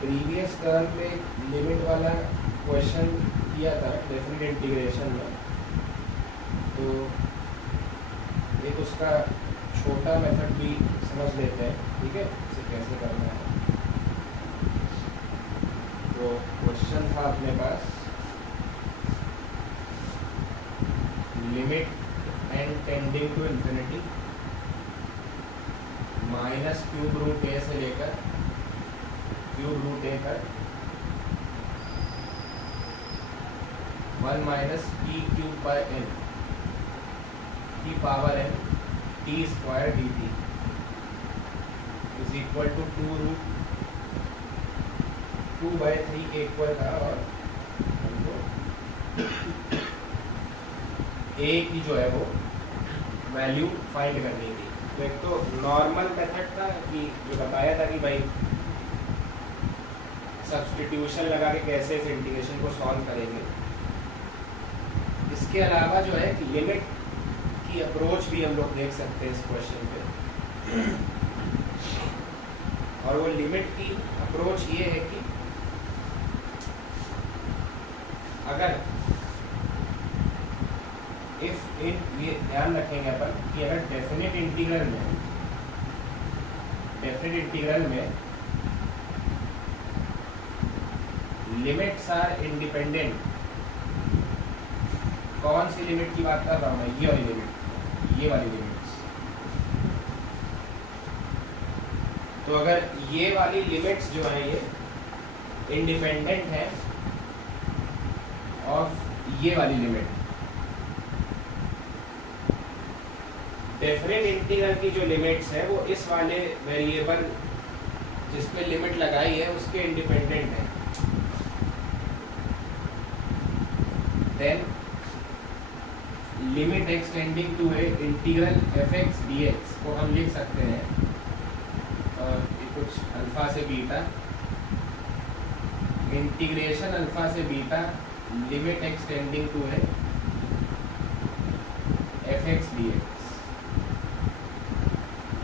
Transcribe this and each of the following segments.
Previous term में limit वाला question किया था डेफिनेट इंटीग्रेशन में, तो एक उसका छोटा मेथड भी समझ लेते हैं, ठीक है, इसे कैसे करना है। तो क्वेश्चन था अपने पास limit n tending to infinity minus cube root a से लेकर क्यूब रूट ए तक 1 minus t cube by n की power n t square d t is equal to 2/3 के इक्वल था, और हमको ए की जो है वो वैल्यू फाइंड करनी थी। तो एक तो नॉर्मल मेथड था कि जो बताया था कि भाई सब्स्टिट्यूशन लगा के कैसे इस इंटीग्रेशन को सॉल्व करेंगे। इसके अलावा जो है लिमिट की अप्रोच भी हम लोग देख सकते हैं इस क्वेश्चन पे, और वो लिमिट की अप्रोच ये है कि अगर इफ इन ये ध्यान रखेंगे अपन कि अगर डेफिनेट इंटीग्रल में लिमिट्स आर इंडिपेंडेंट, कौन सी लिमिट की बात कर रहा हूँ मैं, ये वाली लिमिट, ये वाली लिमिट्स। तो अगर ये वाली लिमिट्स जो है ये इंडिपेंडेंट है ऑफ ये वाली लिमिट, डेफिनेट इंटीग्रल की जो लिमिट्स है वो इस वाले वेरिएबल जिसपे लिमिट लगाई है उसके इंडिपेंडेंट है, then limit x tending to a integral f x d x को हम लिख सकते हैं और कुछ अल्फा से बीटा इंटीग्रेशन अल्फा से beta limit x tending to a f x d x.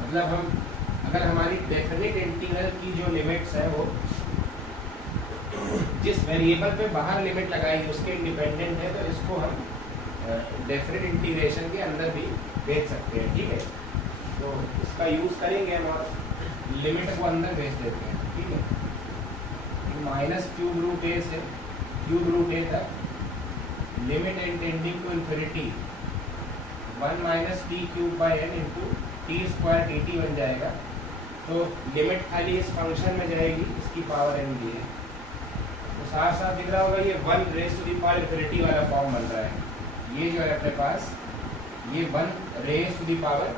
मतलब हम अगर हमारी डेफिनेट इंटीग्रल की जो लिमिट्स है वो जिस वेरिएबल पे बाहर लिमिट लगाई है उसके इंडिपेंडेंट है, तो इसको हम डेफिनेट इंटीग्रेशन के अंदर भी भेज सकते हैं, ठीक है। तो इसका यूज़ करेंगे हम और लिमिट को अंदर भेज देते हैं, ठीक है। माइनस क्यूब रूट ए से क्यूब रूट ए तक limit n tending to infinity 1 minus t cube by n into t square d t बन जाएगा। तो लिमिट खाली इस फंक्शन में जाएगी, इसकी पावर एन दी है, तो साफ साफ दिख रहा होगा ये 1 raise to the power infinity वाला फॉर्म बन रहा है। ये जो है अपने पास ये 1 raise to the power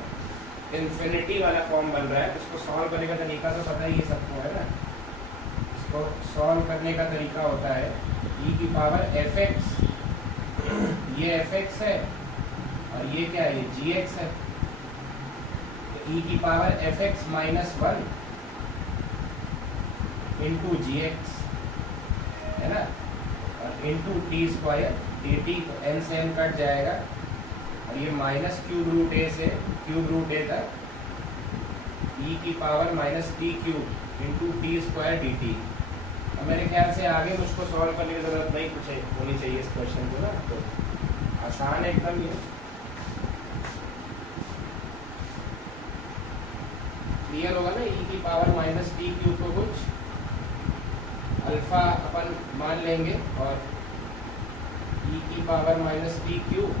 infinity वाला फॉर्म बन रहा है। इसको सॉल्व करने का तरीका तो पता ही है सबको, है ना। इसको सॉल्व करने का तरीका होता है ई की पावर एफ एक्स, ये एफ एक्स है और ये क्या है, ये जी एक्स है। ई की power f x minus 1 into g x, है ना, और into t square d t, n से एन कट जाएगा, और ये माइनस क्यूब रूट ए से क्यूब रूट ए तक ई की power minus t cube into t square d T. अब मेरे ख्याल से आगे मुझको सॉल्व करने की ज़रूरत नहीं कुछ होनी चाहिए इस क्वेश्चन को ना, तो आसान है एकदम। ये क्लियर होगा ना। ई की पावर माइनस टी क्यूब को कुछ अल्फा अपन मान लेंगे और ई की power minus t cube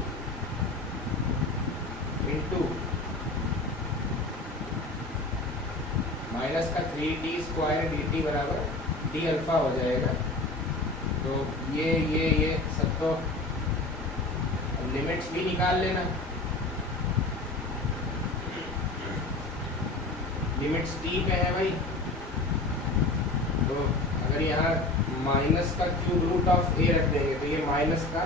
into minus का 3t स्क्वायर डी टी बराबर डी अल्फा हो जाएगा। तो ये सब तो लिमिट्स भी निकाल लेना। लिमिट्स टी पे है भाई, तो अगर यहाँ माइनस का क्यूब रूट ऑफ ए रख देंगे तो ये माइनस का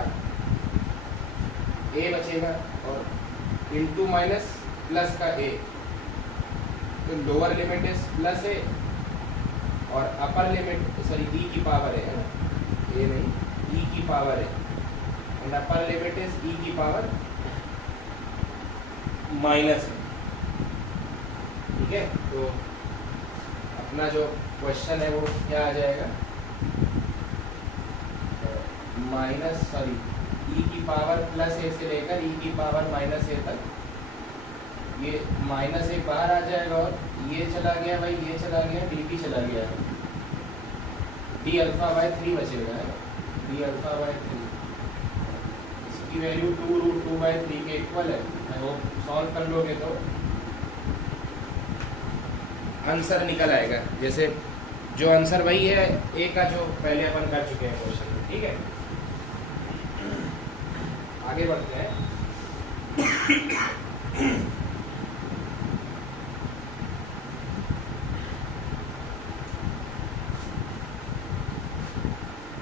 ए बचेगा और इंटू माइनस प्लस का ए, तो लोअर लिमिट इज प्लस ए और अपर लिमिट सॉरी ई की पावर है ना, ए नहीं ई की पावर है, एंड अपर लिमिट इज ई की पावर माइनस है, ठीक है। तो अपना जो क्वेश्चन है वो क्या आ जाएगा, ई की पावर प्लस ए से लेकर ई की पावर माइनस ए तक, ये माइनस ए बाहर आ जाएगा और ये चला गया भाई, ये चला गया, डी टी चला गया, डी अल्फा बाय 3 बचेगा, है डी अल्फा बाय 3, इसकी वैल्यू 2√2/3 के इक्वल है। आई होप सॉल्व कर लोगे तो आंसर निकल आएगा। जैसे जो आंसर वही है ए का जो पहले अपन कर चुके हैं क्वेश्चन में, ठीक है। आगे बढ़ते हैं।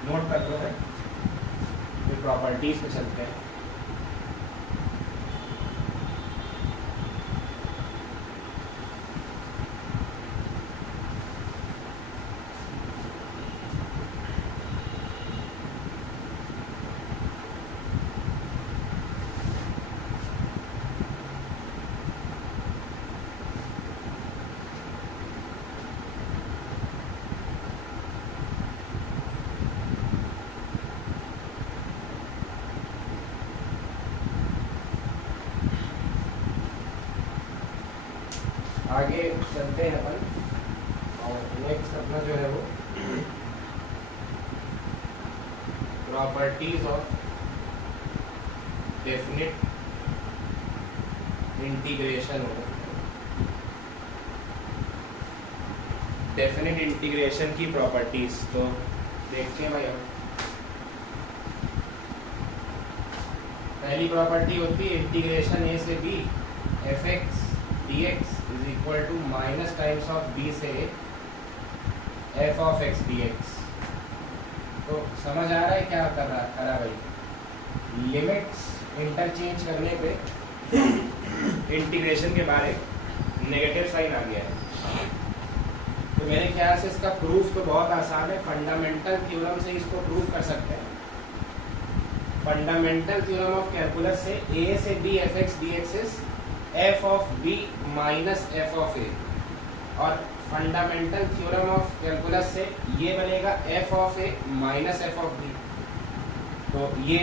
नोट कर लो है, फिर प्रॉपर्टीज पे चलते हैं। आगे चलते हैं अपन, और नेक्स्ट अपना जो है वो प्रॉपर्टीज ऑफ डेफिनिट इंटीग्रेशन हो। डेफिनिट इंटीग्रेशन की प्रॉपर्टीज तो देखते हैं भाई हम। पहली प्रॉपर्टी होती है इंटीग्रेशन ए से b f x d x is equal to minus times of b से f of x d x. तो समझ आ रहा है क्या कर रहा भाई, लिमिट्स इंटरचेंज करने पे इंटीग्रेशन के बारे नेगेटिव साइन आ गया है। तो मेरे ख्याल से इसका प्रूफ तो बहुत आसान है, फंडामेंटल थ्योरम से इसको प्रूफ कर सकते हैं। फंडामेंटल थ्योरम ऑफ कैलकुलस से ए से b f x d x is f of b minus f of a, और फंडामेंटल थ्योरम ऑफ कैलकुलस से ये बनेगा f of a minus f of b. तो ये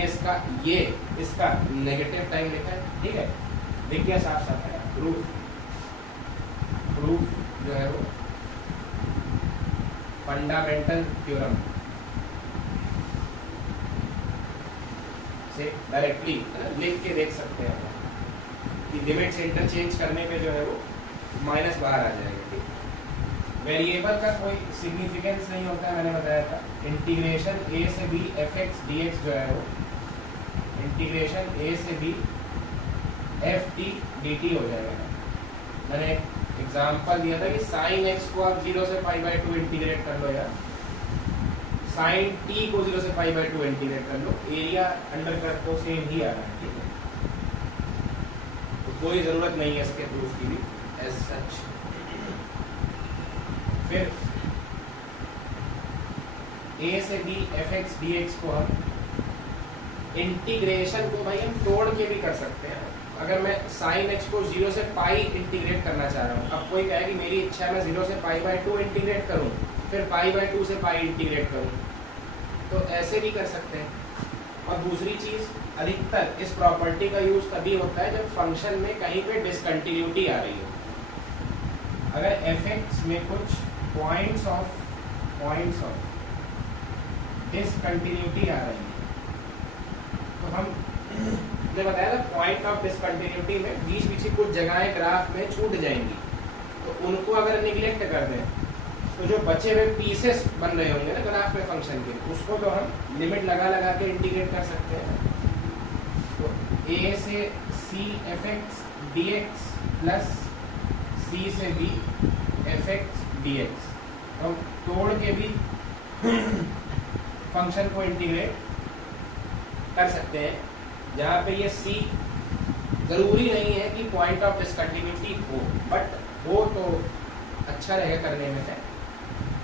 इसका नेगेटिव टाइम लिखा है, ठीक है, लिख गया साफ साफ है। प्रूफ जो है वो फंडामेंटल थ्योरम से डायरेक्टली लिख के देख सकते हैं कि लिमिट्स इंटरचेंज करने पे जो है वो माइनस बाहर आ जाएगा। वेरिएबल का कोई सिग्निफिकेंस नहीं होता है, मैंने बताया था। इंटीग्रेशन ए से b f x d x जो है वो इंटीग्रेशन ए से b f t d t हो जाएगा। मैंने एग्जाम्पल दिया था कि साइन एक्स को आप 0 से π/2 इंटीग्रेट कर लो, यार साइन टी को 0 से π/2 इंटीग्रेट कर लो, एरिया अंडर कर्व को सेम ही आ रहा है, ठीक है। तो कोई ज़रूरत नहीं है इसके प्रूफ की भी एज सच। फिर ए से b f x d x को हम इंटीग्रेशन को भाई हम तोड़ के भी कर सकते हैं। अगर मैं साइन एक्स को 0 से पाई इंटीग्रेट करना चाह रहा हूँ, अब कोई कहे कि मेरी इच्छा है मैं 0 से π/2 इंटीग्रेट करूँ, फिर π/2 से पाई इंटीग्रेट करूँ, तो ऐसे भी कर सकते हैं। और दूसरी चीज़, अधिकतर इस प्रॉपर्टी का यूज़ तभी होता है जब फंक्शन में कहीं पे डिसकंटिन्यूटी आ रही हो। अगर एफ एक्स में कुछ पॉइंट्स ऑफ डिसकंटिन्यूटी आ रही है, तो हम ने बताया था पॉइंट ऑफ डिसकंटिन्यूटी में बीच बीच की कुछ जगहें ग्राफ में छूट जाएंगी, तो उनको अगर निगलेक्ट कर दें तो जो बचे हुए पीसेस बन रहे होंगे ना ग्राफ में फंक्शन के, उसको तो हम लिमिट लगा के इंटीग्रेट कर सकते हैं। तो ए से c f x d x plus c से b f x d x, तो हम तोड़ के भी फंक्शन को इंटीग्रेट कर सकते हैं, जहाँ पे ये सी ज़रूरी नहीं है कि पॉइंट ऑफ डिसकंटिन्यूटी हो, बट हो तो अच्छा रहेगा करने में है,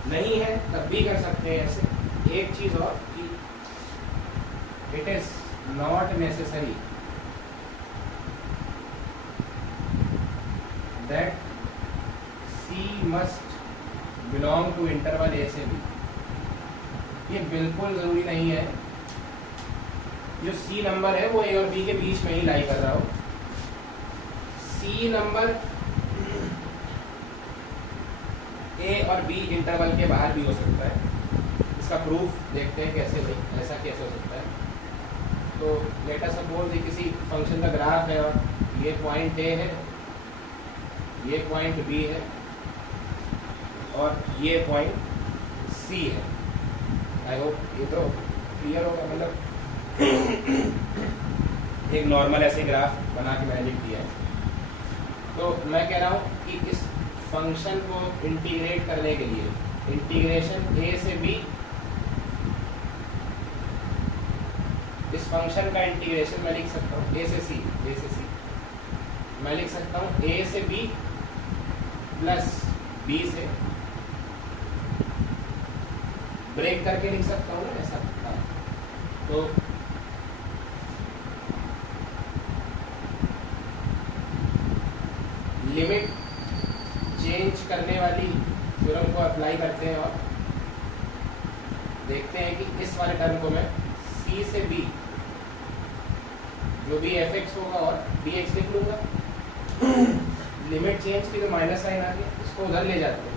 नहीं है तब भी कर सकते हैं ऐसे। एक चीज़ और कि it is not necessary that C must belong to interval a से बी, ये बिल्कुल ज़रूरी नहीं है जो सी नंबर है वो ए और बी के बीच में ही लाई कर रहा हो। सी नंबर ए और बी इंटरवल के बाहर भी हो सकता है। इसका प्रूफ देखते हैं कैसे, भाई ऐसा कैसे हो सकता है। तो लेट अस सपोज ये किसी फंक्शन का ग्राफ है और ये पॉइंट ए है, ये पॉइंट बी है और ये पॉइंट सी है। आई होप ये तो क्लियर होगा। मतलब एक नॉर्मल ऐसे ग्राफ बना के मैंने लिख दिया है। तो मैं कह रहा हूँ कि इस फंक्शन को इंटीग्रेट करने के लिए इंटीग्रेशन ए से बी, इस फंक्शन का इंटीग्रेशन मैं लिख सकता हूँ ए से सी मैं लिख सकता हूँ ए से बी प्लस बी से ब्रेक करके लिख सकता हूँ ना ऐसा। तो लिमिट चेंज करने वाली थ्योरम को अप्लाई करते हैं और देखते हैं कि इस वाले टर्म को मैं सी से बी जो भी एफ एक्स होगा और डी एक्स लिख लूंगा। लिमिट चेंज की तो माइनस साइन आ गया, इसको उधर ले जाते हैं,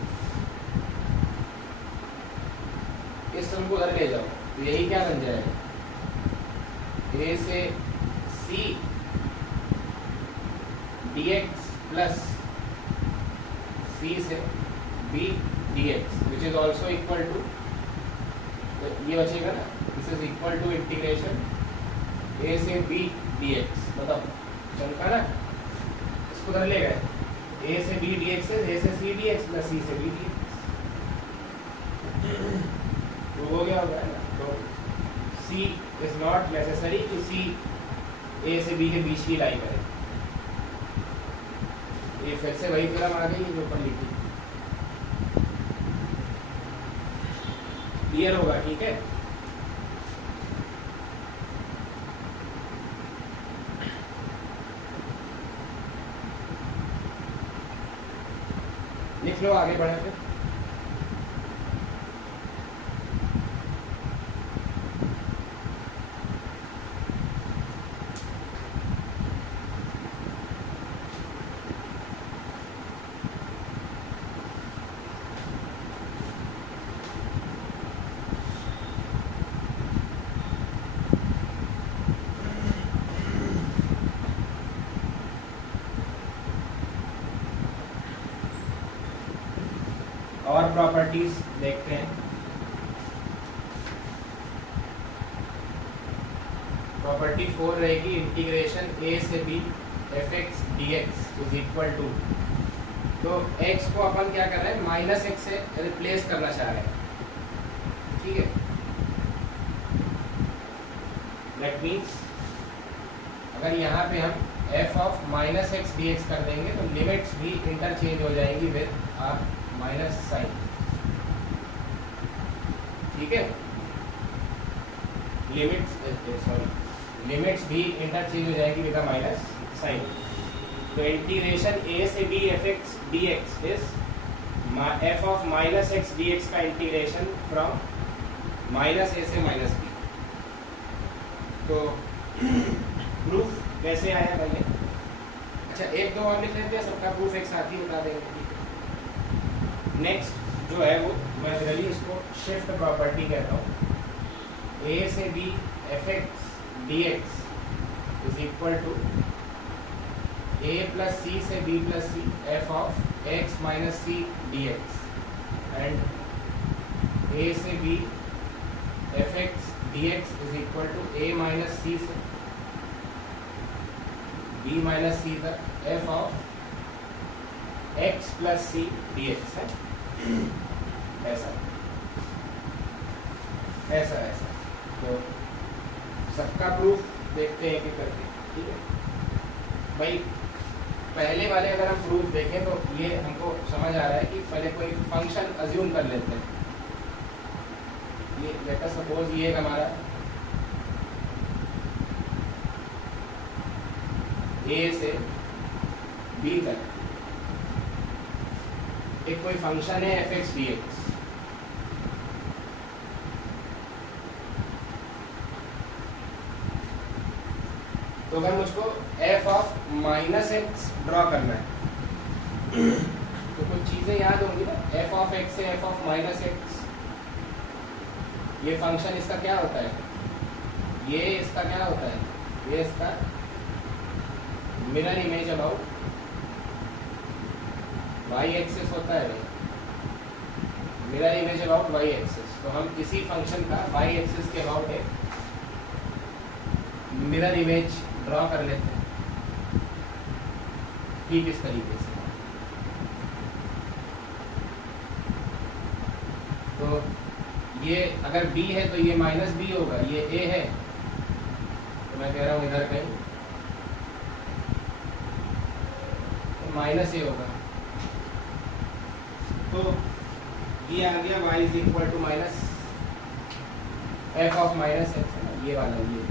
इस टर्म को उधर ले जाओ तो यही क्या बन जाएगा, ए से c d x plus c से b d x which is also equal to, ये बचेगा ना, this is equal to integration a से बी डी एक्स। बताओ चलता ना, इसको उधर ले गए, ए से बी डी एक्स ए से c d x plus c से बी डी एक्स, तो हो गया होगा ना। तो सी इज नॉट नेसेसरी टू सी ए से बी के बीच की लाई करे। ये फिर से वही थ्योरम आ गई जो ऊपर लिखी, क्लियर होगा, ठीक है। लिख लो, आगे बढ़े फिर। और प्रॉपर्टीज देखते हैं। प्रॉपर्टी 4 रहेगी इंटीग्रेशन ए से b f x d x is equal to, तो x को अपन क्या कर रहे हैं, माइनस एक्स से रिप्लेस करना चाह रहे हैं, ठीक है। दैट मीन्स अगर यहाँ पे हम f of minus x d x कर देंगे तो लिमिट्स भी इंटरचेंज हो जाएंगी विद आर माइनस साइन, ठीक है। लिमिट्स भी इंटरचेंज हो जाएगी विद माइनस साइन। तो इंटीग्रेशन ए से b f x d x is f of minus x d x का इंटीग्रेशन फ्रॉम माइनस ए से माइनस बी। तो प्रूफ कैसे आया भाई? अच्छा एक दो और लिख लेते हैं, सबका प्रूफ एक साथ ही बता देंगे। नेक्स्ट जो है वो मैं जनरली इसको शिफ्ट प्रॉपर्टी कहता हूँ। ए से b f x d x is equal to a plus c से b plus c f of x minus c d x, and a से b f x d x is equal to a minus c से b minus c तक f of x plus c d x है। ऐसा ऐसा ऐसा तो सबका proof देखते हैं कि करके, ठीक है भाई। पहले वाले अगर हम प्रूफ देखें तो ये हमको समझ आ रहा है कि पहले कोई फंक्शन अज्यूम कर लेते हैं। ये लेट अस सपोज ये हमारा ए से बी तक एक कोई फंक्शन है एफ एक्स डी एक्स, तो अगर मुझको F of minus x draw करना है तो कुछ चीजें याद होंगी ना, एफ ऑफ एक्स से एफ ऑफ माइनस एक्स, ये फंक्शन इसका क्या होता है, ये इसका क्या होता है, ये इसका mirror image about y axis होता है, mirror image about y axis. तो हम इसी फंक्शन का वाई एक्सिस के अबाउट एक मिरर इमेज ड्रॉ कर लेते हैं ठीक इस तरीके से। तो ये अगर b है तो ये माइनस बी होगा, ये a है तो मैं कह रहा हूँ इधर कहीं तो माइनस a होगा। तो ये आ गया y is equal to minus f of minus x, ये वाला ये।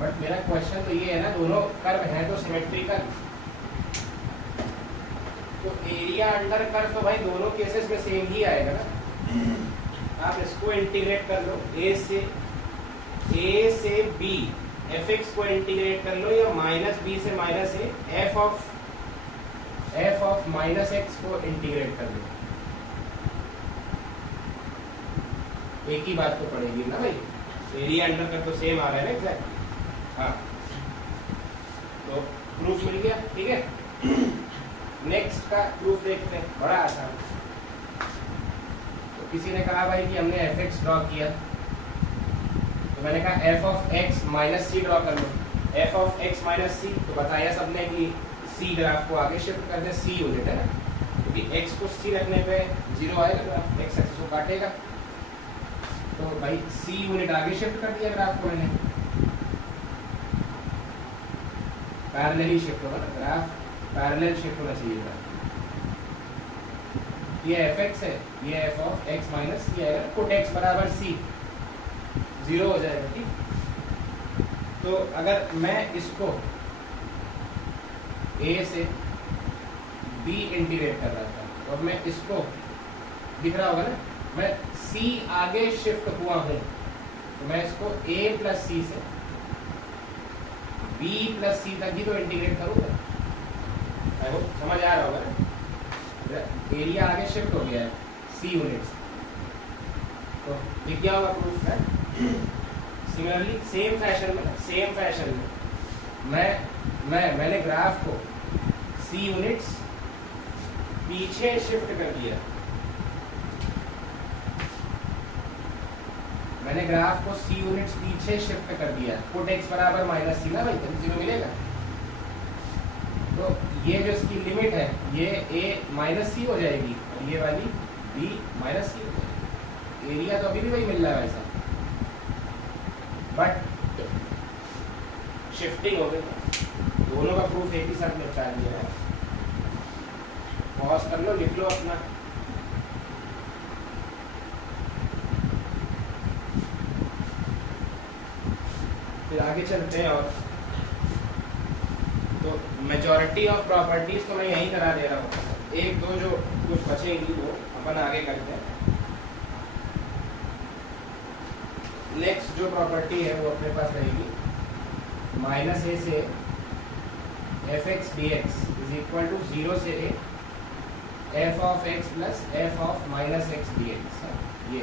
बट मेरा क्वेश्चन तो ये है ना, दोनों कर्व हैं तो सिमेट्रिकल, तो एरिया अंडर कर्व तो भाई दोनों केसेस में सेम ही आएगा ना। आप इसको इंटीग्रेट कर लो, a से b एफ एक्स को इंटीग्रेट कर लो, या माइनस बी से minus A f of minus x को इंटीग्रेट कर लो, एक ही बात तो पड़ेगी ना भाई, एरिया अंडर कर्व तो सेम आ रहा है ना एग्जैक्ट। हाँ, तो प्रूफ मिल गया, ठीक है। नेक्स्ट का प्रूफ देखते हैं, बड़ा आसान। तो किसी ने कहा भाई कि हमने एफ एक्स ड्रॉ किया, तो मैंने कहा f of x minus c draw कर लो, f of x minus c. तो बताया सबने कि सी ग्राफ को आगे शिफ्ट कर दे, सी यूनिट है ना, क्योंकि एक्स को सी रखने पे जीरो आएगा, ग्राफ एक्स एक्सिस को काटेगा। तो भाई सी यूनिट आगे शिफ्ट कर दिया ग्राफ को मैंने, पैरेलली शिफ्ट होगा ना, ग्राफ पैरेलल शिफ्ट होना चाहिए था। ये एफ एक्स है, ये एफ ऑफ एक्स माइनस सी आएगा, पुट एक्स बराबर सी, जीरो हो जाएगा, ठीक। तो अगर मैं इसको a से b इंटीग्रेट कर रहा था और मैं इसको, दिख रहा होगा ना, मैं c आगे शिफ्ट हुआ हूं, तो मैं इसको a प्लस सी से b प्लस सी तक ही तो इंटीग्रेट करूंगा। समझ आ रहा होगा ना, एरिया आगे शिफ्ट हो गया है c यूनिट्स, तो दिख गया होगा प्रूफ है। सिमिलरली सेम फैशन में मैंने ग्राफ को c यूनिट्स पीछे शिफ्ट कर दिया, मैंने ग्राफ को c यूनिट्स पीछे शिफ्ट कर दिया, पुट x बराबर माइनस सी ना भाई, तभी जीरो मिलेगा। तो ये जो इसकी लिमिट है ये a माइनस सी हो जाएगी और ये वाली b माइनस सी हो जाएगी। एरिया तो अभी भी वही मिल रहा है वैसा, बट शिफ्टिंग हो गई। दोनों का प्रूफ एक ही साथ निपटा दिया है। पॉज कर लो, लिख लो अपना। फिर आगे चलते हैं। और तो मेजॉरिटी ऑफ प्रॉपर्टीज तो मैं यहीं करा दे रहा हूँ, एक दो जो कुछ बचेंगी वो अपन आगे करते हैं। नेक्स्ट जो प्रॉपर्टी है वो अपने पास रहेगी, माइनस ए से f x d x is equal to zero से a f of x plus f of minus x d x. ये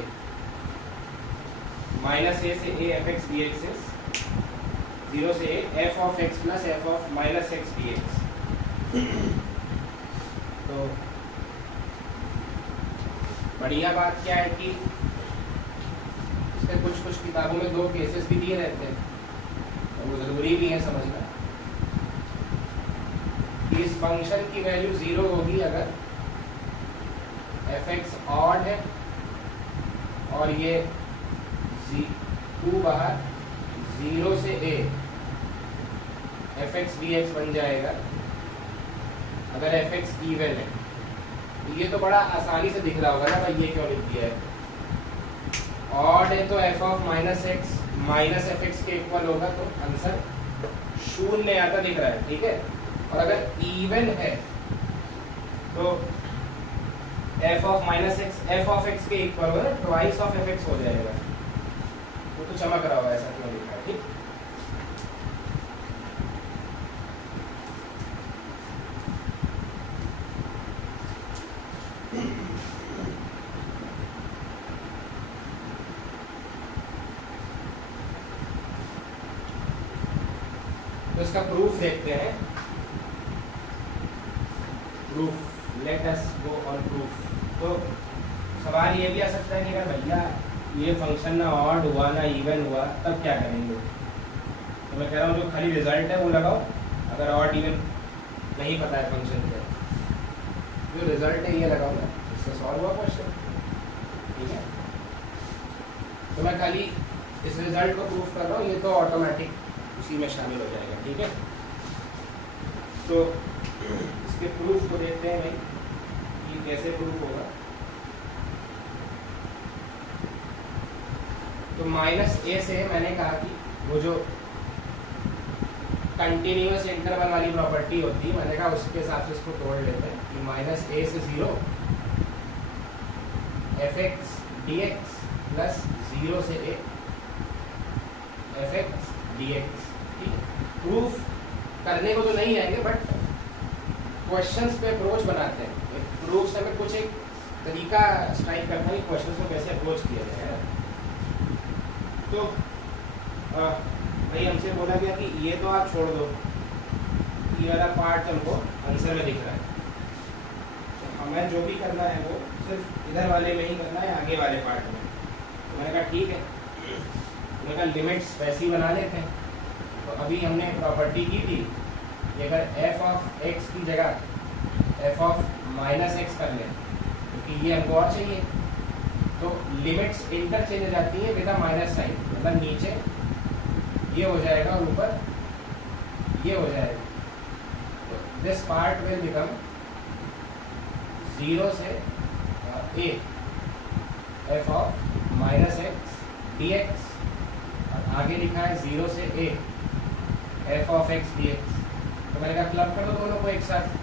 माइनस ए से a f x d x is zero से a f of x plus f of minus x d x. तो बढ़िया बात क्या है कि इसमें कुछ कुछ किताबों में दो केसेस भी दिए रहते हैं, वो जरूरी भी है समझना कि इस फंक्शन की वैल्यू जीरो होगी अगर एफ एक्स ऑड है और ये 2 बाहर जीरो से a f x d x बन जाएगा अगर एफ एक्स इवन है। तो ये तो बड़ा आसानी से दिख रहा होगा ना भाई, ये क्यों लिख दिया है। ऑड है तो F of minus x minus F x के इक्वल होगा, तो आंसर शून्य आता दिख रहा है, ठीक है। और अगर इवन है तो F of minus x F of x के इक्वल होगा ना, ट्वाइस ऑफ एफ एक्स हो जाएगा। वो तो चमक रहा होगा, ऐसा क्यों लिखा है, ठीक। तो इसका प्रूफ देखते हैं। Proof, let us go on proof. तो सवाल ये भी आ सकता है कि अगर भैया ये फंक्शन ना ऑड हुआ ना इवन हुआ तब क्या करेंगे। तो मैं कह रहा हूँ जो खाली रिजल्ट है वो लगाओ, अगर ऑड इवन नहीं पता है फंक्शन का, जो रिजल्ट है ये लगाओ ना, इससे सॉल्व हुआ क्वेश्चन, ठीक है। तो मैं खाली इस रिजल्ट को प्रूफ कर रहा हूँ, ये तो ऑटोमेटिक उसी में शामिल हो जाएगा, ठीक है। तो इसके प्रूफ को देखते हैं भाई कि कैसे प्रूफ होगा। तो माइनस ए से मैंने कहा कि वो जो कंटिन्यूअस इंटरवल वाली प्रॉपर्टी होती है, मैंने कहा उसके हिसाब से इसको तोड़ लेते हैं कि माइनस ए से 0 F x d x plus 0 से a f x d x, ठीक है। प्रूफ करने को तो नहीं आएंगे, बट क्वेश्चंस पे अप्रोच बनाते हैं। प्रूफ से हमें कुछ एक तरीका स्ट्राइक करना है कि क्वेश्चंस को कैसे अप्रोच किया जाए। तो भाई हमसे बोला गया कि ये तो आप छोड़ दो, ये वाला पार्ट हमको आंसर में दिख रहा है, तो हमें जो भी करना है वो सिर्फ इधर वाले में ही करना है, आगे वाले पार्ट में। तो मैंने कहा ठीक है, मैंने कहा लिमिट्स वैसे ही बना लेते हैं। तो अभी हमने प्रॉपर्टी की थी कि अगर एफ ऑफ एक्स की जगह एफ ऑफ माइनस एक्स कर लें, क्योंकि ये हमको और चाहिए, तो लिमिट्स इंटरचेंज हो जाती है विद माइनस साइन, मतलब नीचे ये हो जाएगा और ऊपर ये हो जाएगा। तो दिस पार्ट विल बिकम 0 से a f of minus x d x, और आगे लिखा है 0 से a f of x d x. तो मैंने कहा क्लब कर दो दोनों को एक साथ,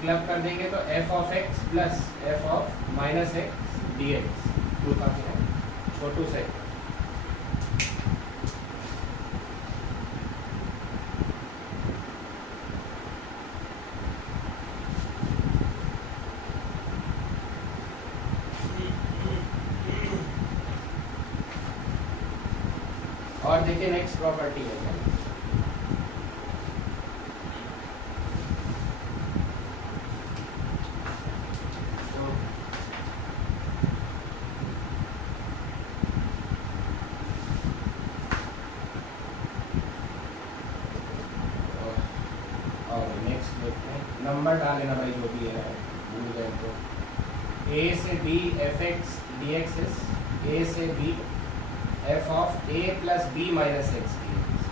क्लब कर देंगे तो F of x plus f of minus x d x. Proof आते हैं छोटू से। और देखिए नेक्स्ट प्रॉपर्टी है नंबर डाल लेना भाई, जो भी है भूल गए तो। ए से b f x d x is a से b f of a plus b minus x d x.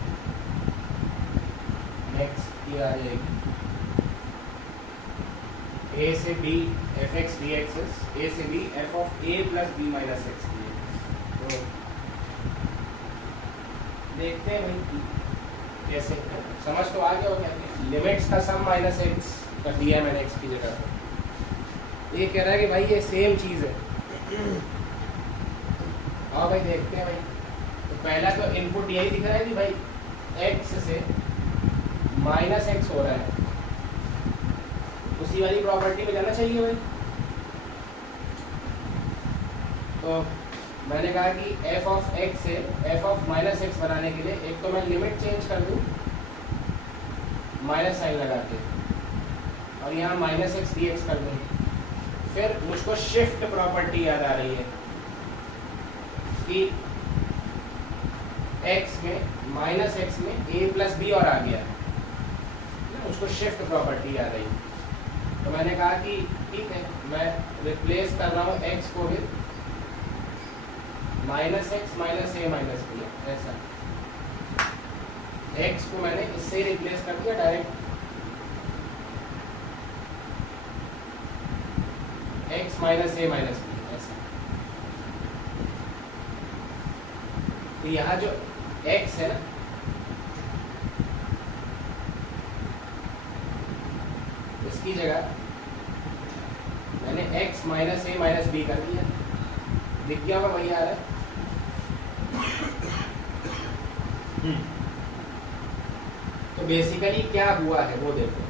Next ये आ जाएगी ए से b f x d x is a से b f of a plus b minus x d x. तो देखते हैं भाई कैसे, समझ तो आ गया हो क्या। लिमिट्स का सम माइनस एक्स कर दिया है मैंने एक्स की जगह पर। ये कह रहा है कि भाई ये सेम चीज़ है। हाँ भाई देखते हैं भाई। तो पहला तो इनपुट यही दिख रहा है कि भाई एक्स से माइनस एक्स हो रहा है, उसी वाली प्रॉपर्टी में जाना चाहिए भाई। तो मैंने कहा कि एफ ऑफ एक्स से एफ ऑफ माइनस एक्स बनाने के लिए एक तो मैं लिमिट चेंज कर दूँ माइनस साइन लगा के, और यहाँ माइनस एक्स डी एक्स कर दूँ। फिर मुझको शिफ्ट प्रॉपर्टी याद आ रही है कि x में माइनस एक्स में a प्लस बी और आ गया है, उसको शिफ्ट प्रॉपर्टी याद आई। तो मैंने कहा कि ठीक है, मैं रिप्लेस कर रहा हूँ x को with minus x minus a minus b, ऐसा x को मैंने इससे रिप्लेस कर दिया direct, x minus a minus b ऐसा। तो यहाँ जो x है ना, की जगह मैंने x minus a minus B कर दिया, दिख गया होगा वही आ रहा है। तो बेसिकली क्या हुआ है वो देखो।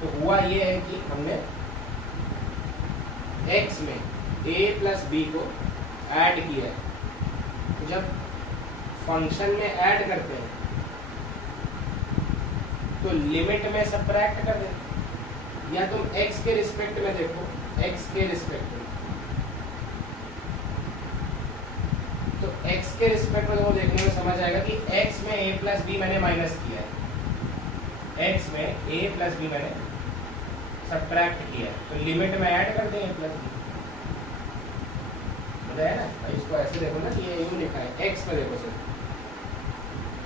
तो हुआ ये है कि हमने x में a प्लस बी को ऐड किया है। तो जब फंक्शन में ऐड करते हैं तो लिमिट में सबट्रैक्ट कर दें, या तुम x के रिस्पेक्ट में देखो, x के रिस्पेक्ट में। तो x के रिस्पेक्ट में वो देखने में समझ आएगा कि x में a प्लस बी मैंने माइनस किया है, x में a प्लस बी मैंने सबट्रैक्ट किया है, तो लिमिट में ऐड कर दें a प्लस बी। है ना भाई, इसको ऐसे देखो ना कि ये यूं लिखा है, x में देखो सर,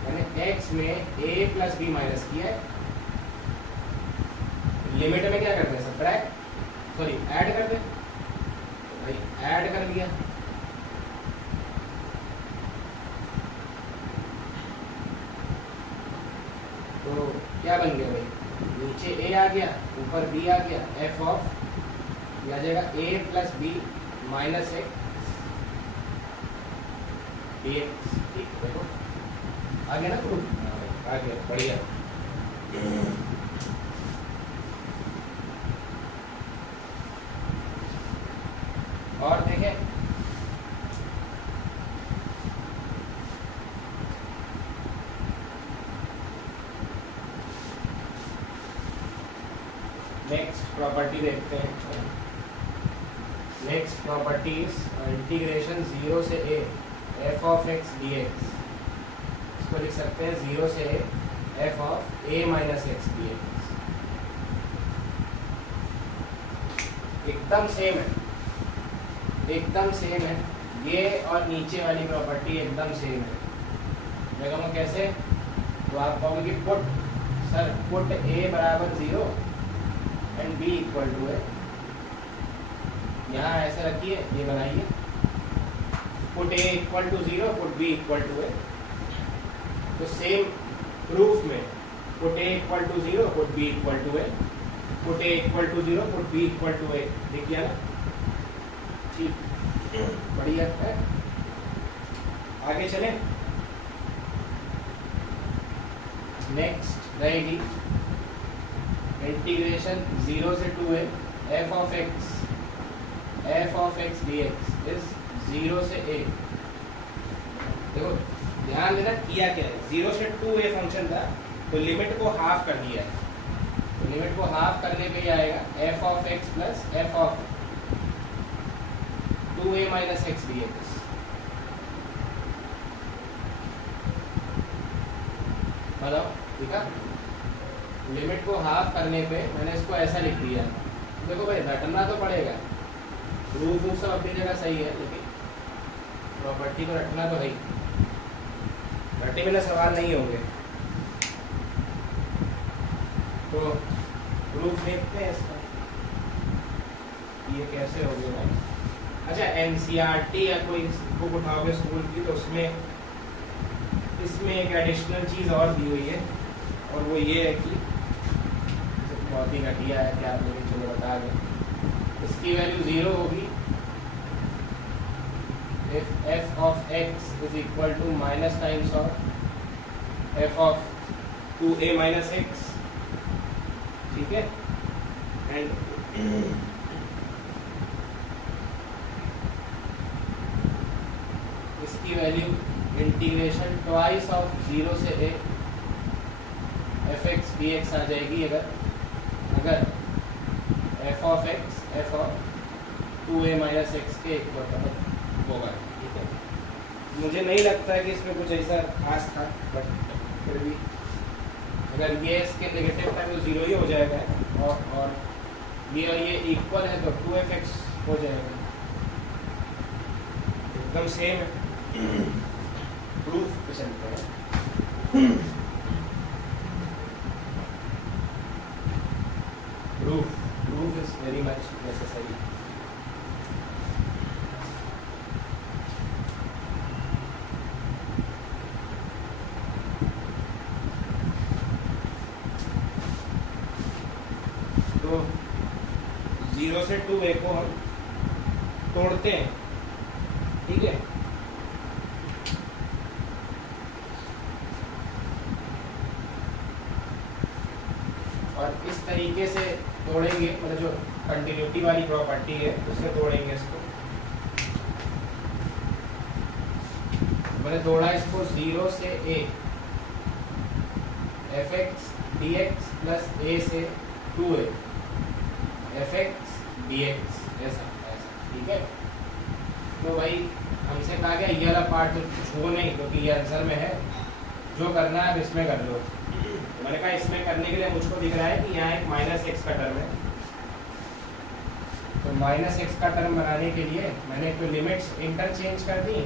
मैंने x में a प्लस बी माइनस किया है, लिमिट में क्या करते हैं सबट्रैक्ट, सॉरी ऐड कर दे, तो भाई ऐड कर दिया। तो क्या बन गया भाई, नीचे a आ गया, ऊपर b आ गया, f ऑफ आ जाएगा a plus b minus x dx। ठीक देखो आ गया ना प्रूफ, आ गया बढ़िया। और देखें नेक्स्ट प्रॉपर्टी देखते हैं। नेक्स्ट प्रॉपर्टी इज इंटीग्रेशन 0 से a f of x dx। इसको लिख सकते हैं 0 से a f of a minus x dx। एकदम सेम है, एकदम सेम है, ये और नीचे वाली प्रॉपर्टी एकदम सेम है। मैं कहूँगा कैसे, तो आप कहोगे कि पुट सर पुट a बराबर 0 एंड b इक्वल टू है, यहाँ ऐसे रखिए, ये बनाइए, put a equal to 0 put b equal to है। तो सेम प्रूफ में put a equal to 0 put b equal to है, put a equal to 0 put b equal to है, दिख गया ना, ठीक बढ़िया है। आगे चले, नेक्स्ट रहेगी इंटीग्रेशन 0 से 2a f of x dx is 0 से a। देखो ध्यान देना किया क्या है, 0 से 2a फंक्शन था तो लिमिट को हाफ कर दिया है, तो लिमिट को हाफ करने पे ही आएगा f of x plus f of 2a minus x dx। बताओ ठीक है, लिमिट को हाफ करने पे मैंने इसको ऐसा लिख दिया। देखो भाई रटना तो पड़ेगा, प्रूफ सब अपनी जगह सही है, लेकिन प्रॉपर्टी को रटना तो है ही, रटे बिना सवाल नहीं होंगे। तो प्रूफ देखते हैं इसका, ये कैसे हो गया भाई। अच्छा एनसीईआरटी या कोई बुक उठाओगे स्कूल की तो उसमें इसमें एक एडिशनल चीज़ और दी हुई है, और वो ये है कि बहुत ही घटिया है कि आप लोग चलो बता दें, इसकी वैल्यू 0 होगी if f of x is equal to minus times of f of 2a minus x, ठीक है, एंड इसकी वैल्यू इंटीग्रेशन ट्वाइस ऑफ 0 से a f x dx आ जाएगी अगर f of x f of 2a minus x के equal होगा। ठीक है, मुझे नहीं लगता है कि इसमें कुछ ऐसा खास था, बट फिर भी अगर ये इसके नेगेटिव था तो 0 ही हो जाएगा, और ये इक्वल है तो 2fx हो जाएगा, एकदम सेम है। प्रूफ पे चलते हैं। Proof is very much necessary. तो 0 से 2a को हम तोड़ते हैं, ठीक है। और इस तरीके से तोड़ेंगे, मतलब जो कंटिन्यूटी वाली प्रॉपर्टी है उससे तोड़ेंगे इसको। मैंने तोड़ा इसको 0 से a fx dx plus a से 2a fx dx, ऐसा ऐसा, ठीक है। तो भाई हमसे कहा गया ये वाला पार्ट तो कुछ हो नहीं क्योंकि ये आंसर में है, जो करना है अब इसमें कर लो। तो मैंने कहा इसमें करने के लिए मुझको दिख रहा है कि यहाँ एक माइनस एक्स का टर्म है, तो माइनस एक्स का टर्म बनाने के लिए मैंने तो लिमिट्स इंटरचेंज कर दी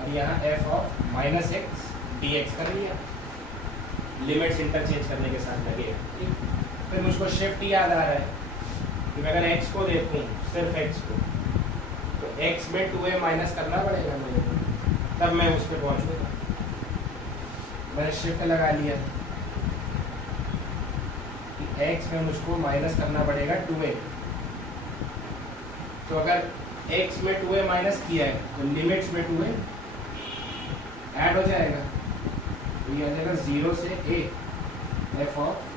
और यहाँ f of minus x d x कर लिया, लिमिट्स इंटरचेंज करने के साथ लगेगा। फिर मुझको शिफ्ट याद आ रहा है कि मैं अगर x को देखूँ, सिर्फ x को, तो x में 2a माइनस करना पड़ेगा मुझे, तब मैं उस पर पहुँचूँगा। मैंने शिफ्ट लगा लिया कि x में मुझको माइनस करना पड़ेगा 2a, तो अगर x में 2a माइनस किया है तो लिमिट्स में 2a ऐड हो जाएगा, तो ये आ जाएगा 0 से a f of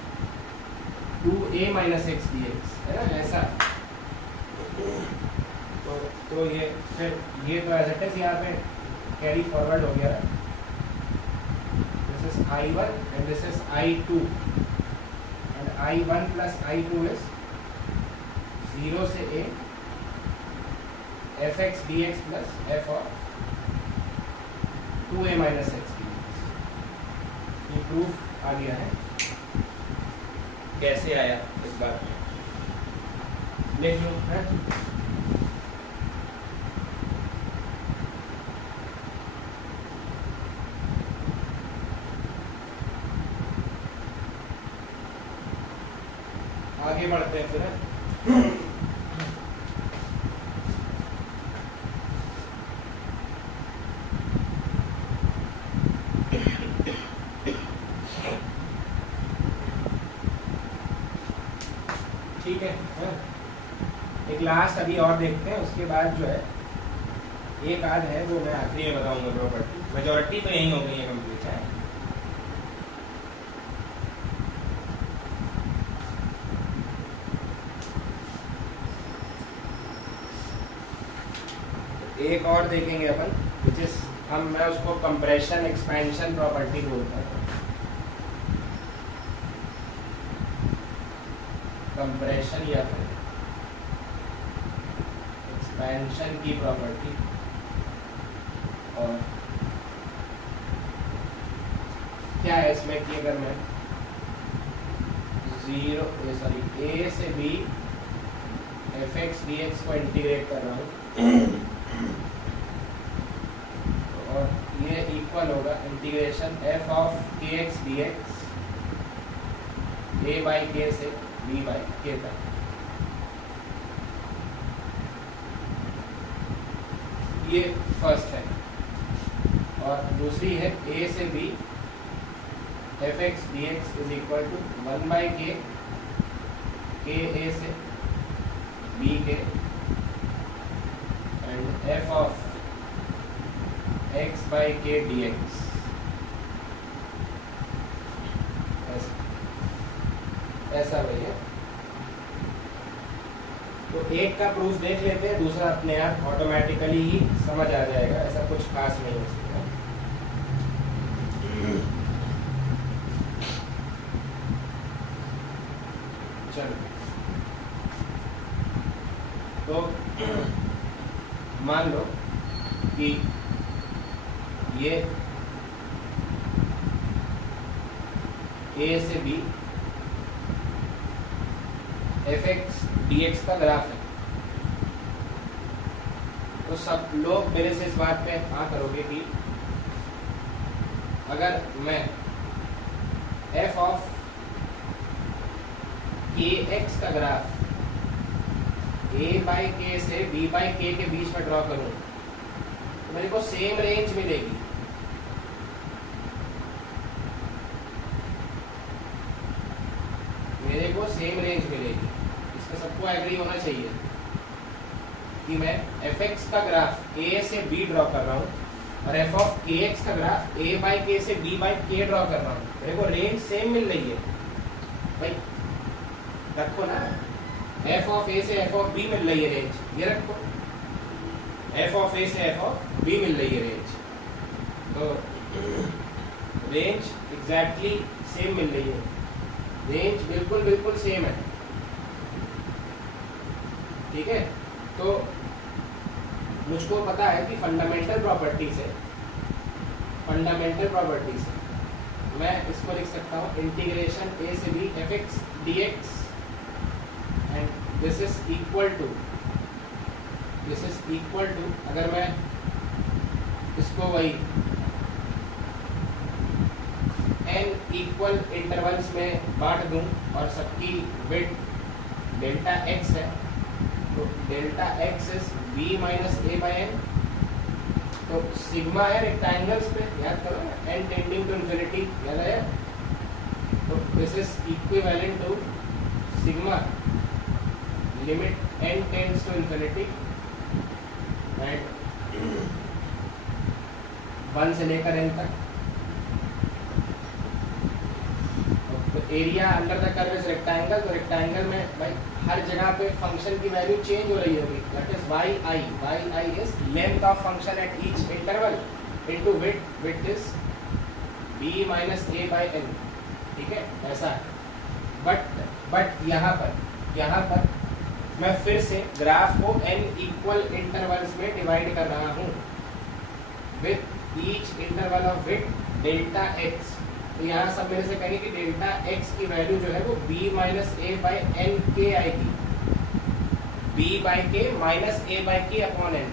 2a minus x d x, है ना, ऐसा। तो ये फिर ये तो एज इट इज यहाँ पे कैरी फॉरवर्ड हो गया, this is I1 and this is I2 and I1 plus I2 is 0 से a fx dx plus f of 2a minus x d x. ये प्रूफ आ गया है, कैसे आया इस बात में लिख लो है। आगे बढ़ते हैं फिर। ठीक है, एक लास्ट अभी और देखते हैं, उसके बाद जो है एक आध है वो मैं आखिरी में बताऊंगा प्रॉपर्टी, मेजॉरिटी तो यही हो गई है कंप्लीट है। एक और देखेंगे अपन, विच इज मैं उसको कंप्रेशन एक्सपेंशन प्रॉपर्टी बोलता हूँ। कंप्रेशन या फिर एक्सपेंशन की प्रॉपर्टी, और क्या है इसमें कि अगर मैं a से b fx dx को इंटीग्रेट कर रहा हूँ और ये इक्वल होगा integration f of kx dx a by k से b बाई k तक। ये फर्स्ट है, और दूसरी है a से b fx dx is equal to 1 by k a से b के and f of x by k dx। ऐसा भैया, तो एक का प्रूफ देख लेते हैं, दूसरा अपने आप ऑटोमेटिकली ही समझ आ जाएगा, ऐसा कुछ खास नहीं हो सकता। चलो, तो मान लो कि ये a से b fx dx का ग्राफ है, तो सब लोग मेरे से इस बात पे हाँ करोगे कि अगर मैं f ऑफ kx का ग्राफ a बाई k से b बाई k के बीच में ड्रॉ करूं तो मेरे को सेम रेंज मिलेगी। मेरे को सेम रेंज मिलेगी। इसका सबको एग्री होना चाहिए कि मैं fx का ग्राफ a से b ड्रॉ कर रहा हूँ और f ऑफ kx का ग्राफ a बाई k से b बाई k ड्रॉ कर रहा हूँ। मेरे को रेंज सेम मिल रही है भाई, रखो ना, f ऑफ a से f ऑफ b मिल रही है रेंज, ये रखो, f ऑफ a से f ऑफ b मिल रही है रेंज, तो रेंज एग्जैक्टली सेम मिल रही है, रेंज बिल्कुल बिल्कुल सेम है, ठीक है। तो मुझको पता है कि फंडामेंटल प्रॉपर्टी से मैं इसको लिख सकता हूँ इंटीग्रेशन a से b fx dx and this is equal to अगर मैं इसको वही n इक्वल इंटरवल्स में बांट दूं और सबकी विड्थ डेल्टा x है, तो delta x is b minus a by n। तो सिग्मा है रेक्टेंगल्स पे, याद करो ना, n टेंडिंग टू इन्फिनिटी, याद आया। तो this is equivalent to sigma limit n tends to infinity and 1 से लेकर n तक। तो area under the curve is rectangle, तो रेक्टेंगल में भाई हर जगह पे फंक्शन की वैल्यू चेंज हो रही होगी, that is y is length of function at each interval into width is b minus a by n, ठीक है, ऐसा है। बट यहाँ पर मैं फिर से ग्राफ को n इक्वल इंटरवल्स में डिवाइड कर रहा हूँ with each interval of width delta x। तो यहाँ सब मेरे से कहेंगे कि डेल्टा x की वैल्यू जो है वो b minus a by n k आएगी, b by k minus a by k upon n।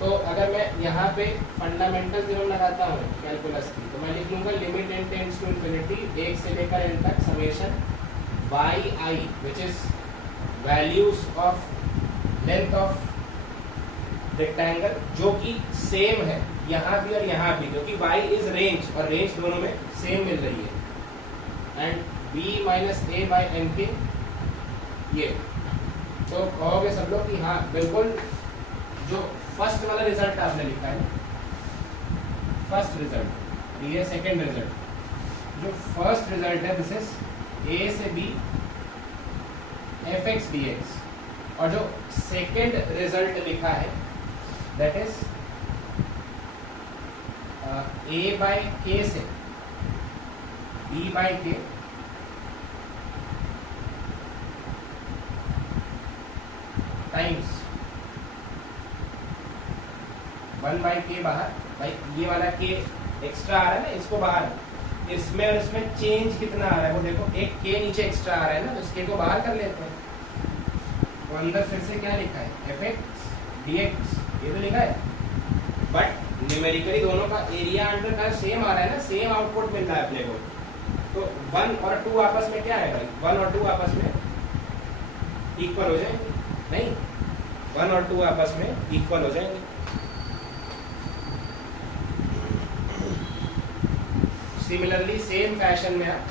तो अगर मैं यहाँ पे फंडामेंटल थ्योरम लगाता हूँ कैलकुलस की, तो मैं लिख लूँगा limit n tends to infinity 1 से लेकर n तक summation yi which is values of length of rectangle, जो कि सेम है यहाँ भी और यहाँ भी, क्योंकि y इज रेंज और रेंज दोनों में सेम मिल रही है, and b minus a by n के ये। तो कहोगे सब लोग कि हाँ बिल्कुल जो फर्स्ट वाला रिजल्ट आपने लिखा है, फर्स्ट रिजल्ट, ये सेकेंड रिजल्ट, जो फर्स्ट रिजल्ट है दिस इज a से b fx dx, और जो सेकेंड रिजल्ट लिखा है that is a by k से b by k times 1 by k बाहर, भाई ये वाला k एक्स्ट्रा आ रहा है ना, इसको बाहर, इसमें और इसमें चेंज कितना आ रहा है वो देखो, एक k नीचे एक्स्ट्रा आ रहा है ना, तो इस k को बाहर कर लेते हैं। तो अंदर फिर से क्या लिखा है fx dx, ये तो लिखा है, बट न्यूमेरिकली दोनों का एरिया अंडर का सेम आ रहा है ना, सेम आउटपुट मिल रहा है अपने को। तो 1 और 2 आपस में क्या है भाई, 1 और 2 आपस में इक्वल हो जाएंगे, नहीं 1 और 2 आपस में इक्वल हो जाएंगे। सिमिलरली सेम फैशन में आप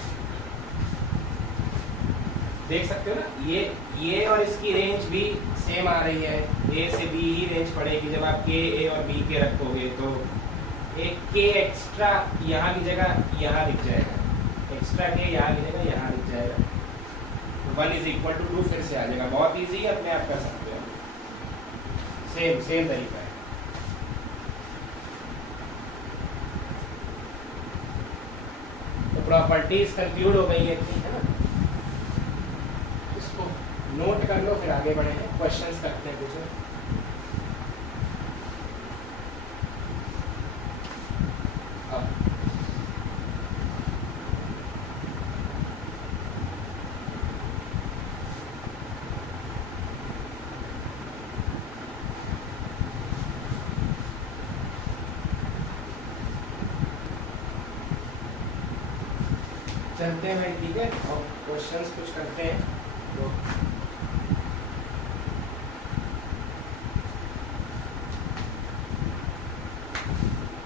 देख सकते हो ना, ये और इसकी रेंज भी सेम आ रही है, a से b ही रेंज पड़ेगी जब आप k a और b के रखोगे, तो एक k एक्स्ट्रा यहाँ की जगह यहाँ दिख जाएगा, एक्स्ट्रा k यहाँ की जगह यहाँ दिख जाएगा, तो 1 इज इक्वल टू 2 फिर से आ जाएगा। बहुत इजी है, अपने आप कर सकते हो, सेम तरीका है। तो प्रॉपर्टीज कंक्लूड हो गई है, ठीक है ना, इसको नोट कर लो, फिर आगे बढ़े हैं, क्वेश्चंस करते हैं कुछ। चलते हैं, ठीक है, और क्वेश्चंस कुछ करते हैं। तो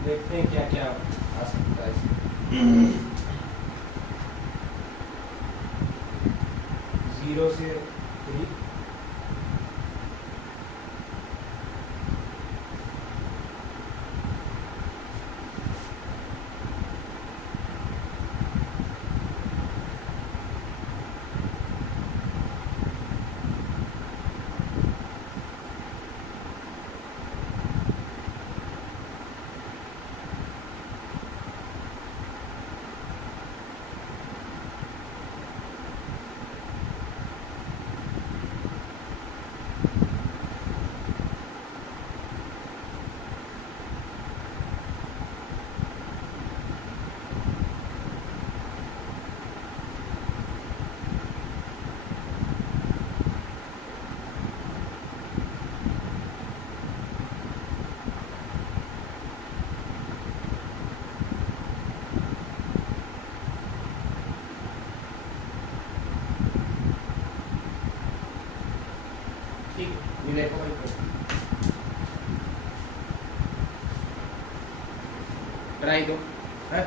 देखते हैं क्या क्या आ सकता है। 0 से 3। ये देखो भाई, ट्राई दो है।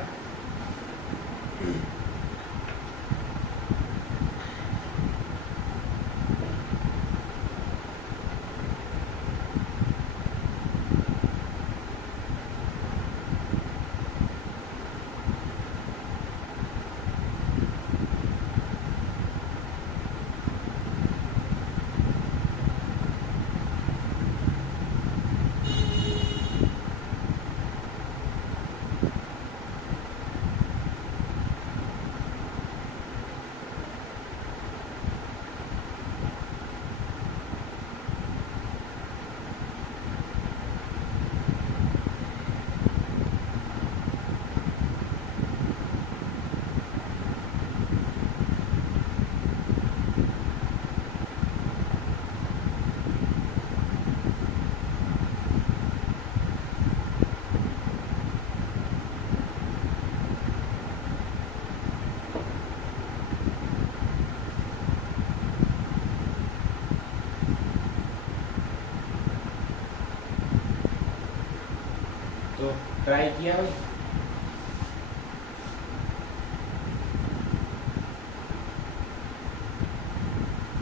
तो ट्राई किया भाई।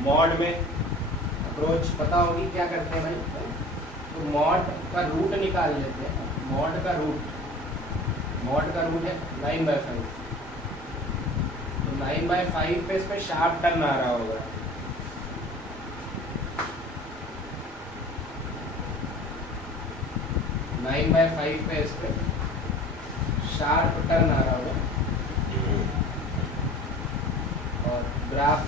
मॉड में अप्रोच पता होगी क्या करते हैं भाई, तो मॉड का रूट निकाल लेते हैं। मॉड का रूट है 9/5। तो 9/5 पे इस पे शार्प टर्न आ रहा होगा। नाइन बाय 5 पे इस पे शार्प टर्न आ रहा होगा और ग्राफ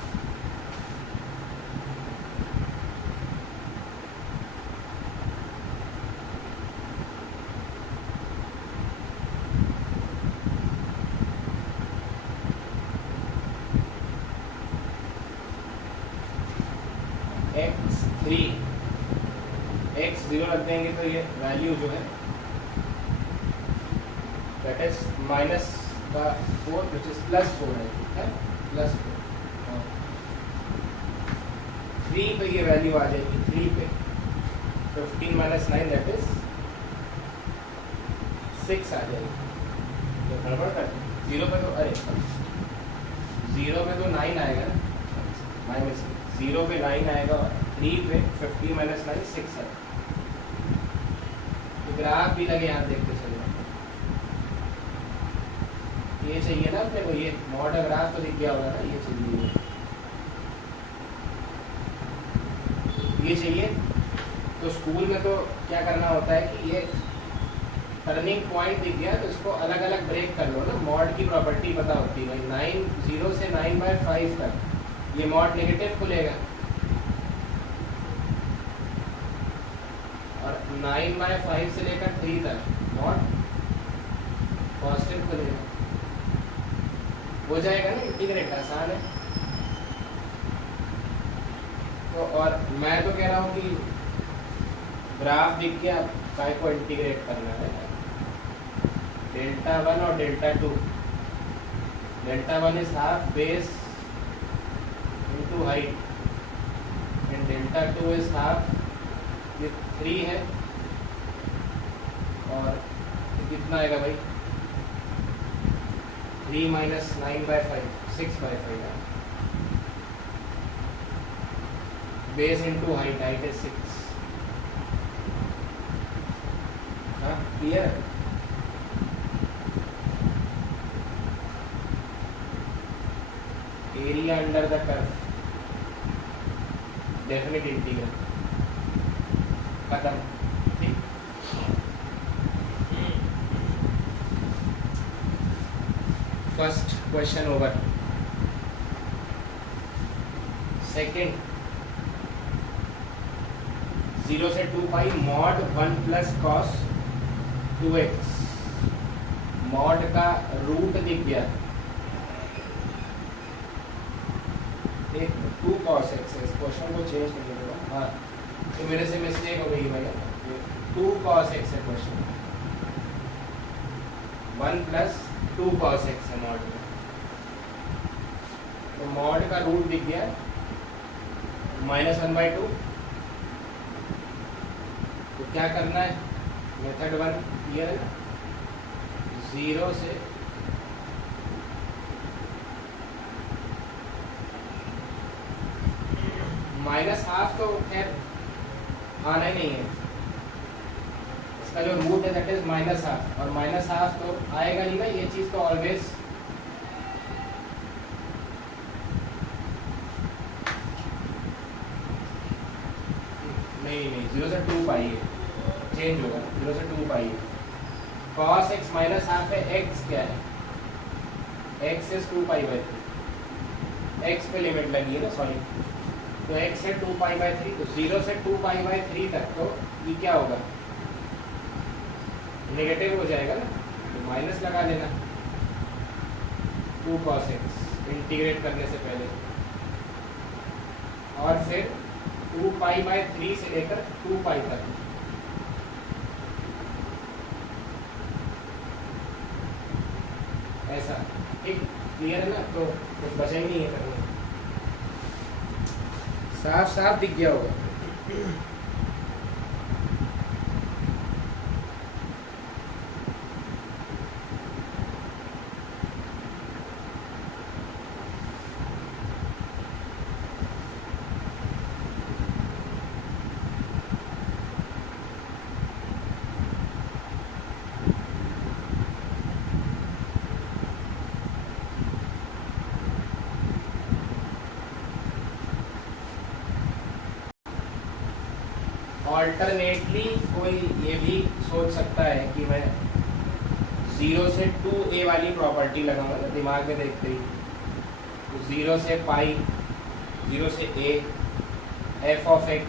x0 रख देंगे तो ये वैल्यू जो है दैट इज माइनस का 4 विच इज +4 है, ठीक है, +4। 3 पे ये वैल्यू आ जाएगी। 3 पे 15 - 9 दैट इज 6 आ जाएगी। तो गड़बड़ कर 0 पे तो 0 पे तो 9 आएगा ना, -0 पे 9 आएगा और 3 पे 15 - 9 6 है। तो ग्राफ भी लगे यहाँ देखते चले। ये चाहिए ना अपने को, ये मॉडल ग्राफ तो दिख गया होगा ना, ये चाहिए, ये चाहिए। तो स्कूल में तो क्या करना होता है कि ये टर्निंग पॉइंट दिख गया तो इसको अलग अलग ब्रेक कर लो ना। मॉड की प्रॉपर्टी पता होती है भाई, 0 से 9/5 तक ये मॉड नेगेटिव खुलेगा और 9/5 से लेकर 3 तक मॉड पॉजिटिव खुलेगा। हो जाएगा ना इंटीग्रेट, आसान है। तो और मैं तो कह रहा हूँ कि ग्राफ दिख गया, काय को इंटीग्रेट करना है। Δ1 और Δ2, Δ1 is half base into height and Δ2 is half, ये 3 है और कितना आएगा भाई, 3 - 9/5 6/5 है। Base into height, height is 6. हाँ clear. Area under the curve, definite integral खत्म. ठीक. First question over. सेकेंड, 0 से 2 pi mod 1 plus cos 2x. Mod का रूट दिख गया. एक 2 cos x है. इस क्वेश्चन को चेंज करने के बाद, हाँ तो मेरे से मिस्टेक हो गई भैया. 2 cos x है क्वेश्चन. 1 प्लस 2 cos x है मॉड में. तो मॉड का रूट दिख गया -1/2. तो क्या करना है, मेथड 1 क्लियर है. 0 से -½ तो खैर आना ही नहीं है. इसका जो रूट है दैट इज -½ और -½ तो आएगा नहीं ना. ये चीज तो ऑलवेज नहीं 0 से 2 पाई है, चेंज होगा. 0 से 2 पाई है. cos x -½ है. x क्या है, x इज 2π/3. x पे लिमिट लगी है ना, सॉरी. तो x से 2π/3, तो 0 से 2π/3 तक तो ये क्या होगा, नेगेटिव हो जाएगा ना. तो माइनस लगा लेना 2 cos x इंटीग्रेट करने से पहले. और फिर 2π/3 से लेकर 2π तक. ऐसा ठीक क्लियर है ना. तो कुछ बचा ही नहीं है करने. साफ साफ दिख गया होगा. ऑल्टरनेटली कोई ये भी सोच सकता है कि मैं 0 से 2a वाली प्रॉपर्टी लगाऊंगा ना, दिमाग में देखते ही. तो 0 से पाई, 0 से a, f of x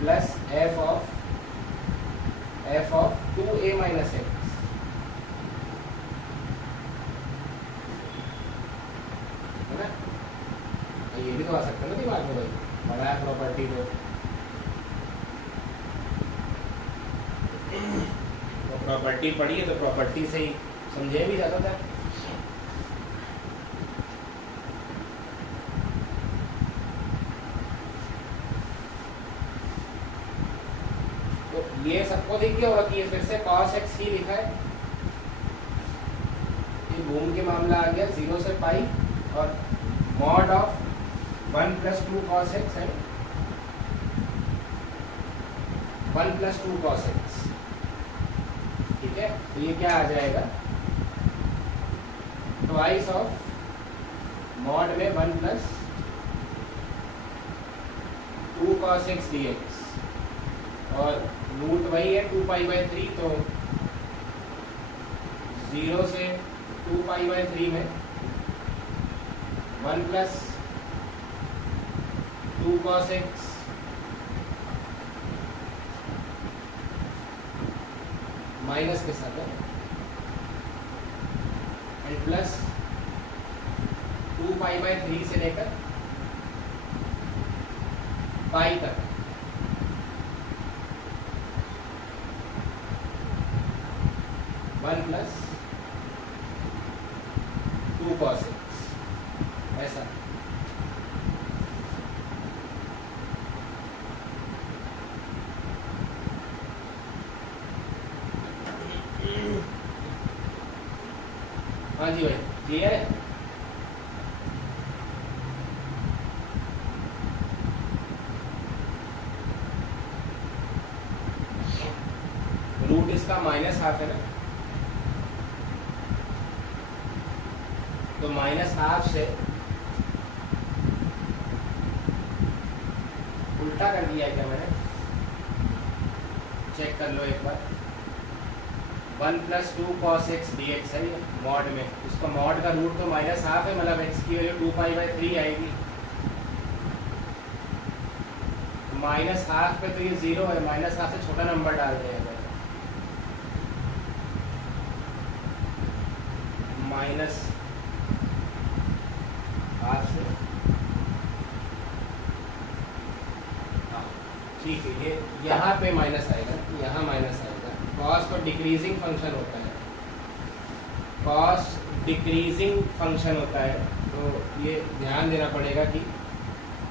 plus f of 2a minus x. है ना. ये भी तो आ सकता है ना दिमाग में भाई, बड़ा प्रॉपर्टी. तो प्रॉपर्टी पढ़ी है तो प्रॉपर्टी से ही समझे भी जाता था. तो ये सबको दिख गया होगा कि ये फिर से cos x ही लिखा है. ये घूम के मामला आ गया 0 से पाई और mod of 1 plus 2 cos x है. 1 प्लस 2 cos x. ठीक है. तो ये क्या आ जाएगा, ट्वाइस ऑफ मॉड में 1 प्लस 2 cos x dx. और रूट वही है 2π/3. तो 0 से 2π/3 में 1 प्लस 2 cos x माइनस के साथ है एंड प्लस 2π/3 से लेकर पाई तक. One plus 2 cos x. ऐसा. हाँ जी भाई क्लियर है. हाफ है ना, तो माइनस हाफ से उल्टा कर दिया है क्या मैंने, चेक कर लो एक बार। 1 + 2 cos x dx है ये मॉड में, इसका मॉड का रूट तो माइनस हाफ है, मतलब x की वैल्यू 2π/3 आएगी। माइनस हाफ पे तो ये 0 है, माइनस हाफ से छोटा नंबर डाल दें अगर, माइनस हाफ से, हाँ ठीक है, ये यहाँ पे माइनस आएगा, यहाँ माइनस आएगा। कॉस तो डिक्रीजिंग फंक्शन होता है, कॉस डिक्रीजिंग फंक्शन होता है, तो ये ध्यान देना पड़ेगा कि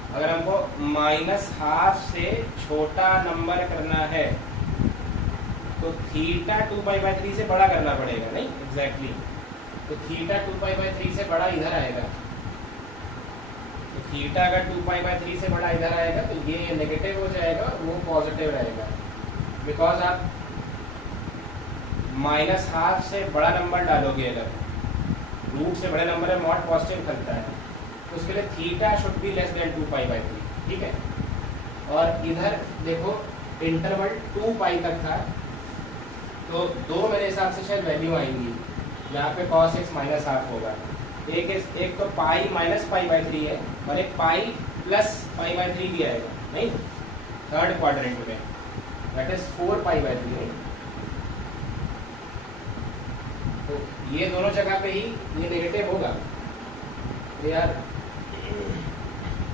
अगर हमको माइनस हाफ से छोटा नंबर करना है तो थीटा 2π/3 से बड़ा करना पड़ेगा, नहीं एग्जैक्टली तो थीटा 2π/3 से बड़ा इधर आएगा, तो थीटा अगर 2π/3 से बड़ा इधर आएगा तो ये नेगेटिव हो जाएगा, वो पॉजिटिव रहेगा, बिकॉज आप माइनस हाफ से बड़ा नंबर डालोगे, अगर रूट से बड़े नंबर में मॉड पॉजिटिव करता है तो उसके लिए theta should be less than 2π/3, ठीक है। और इधर देखो इंटरवल 2π तक था, तो दो मेरे हिसाब से शायद वैल्यू आएंगी, यहाँ पे cos x माइनस हाफ होगा, एक तो पाई माइनस π/3 है और एक पाई प्लस π/3 भी आएगा, नहीं थर्ड क्वाड्रेंट में, दैट इज 4π/3, नहीं तो ये दोनों जगह पे ही ये नेगेटिव होगा। तो यार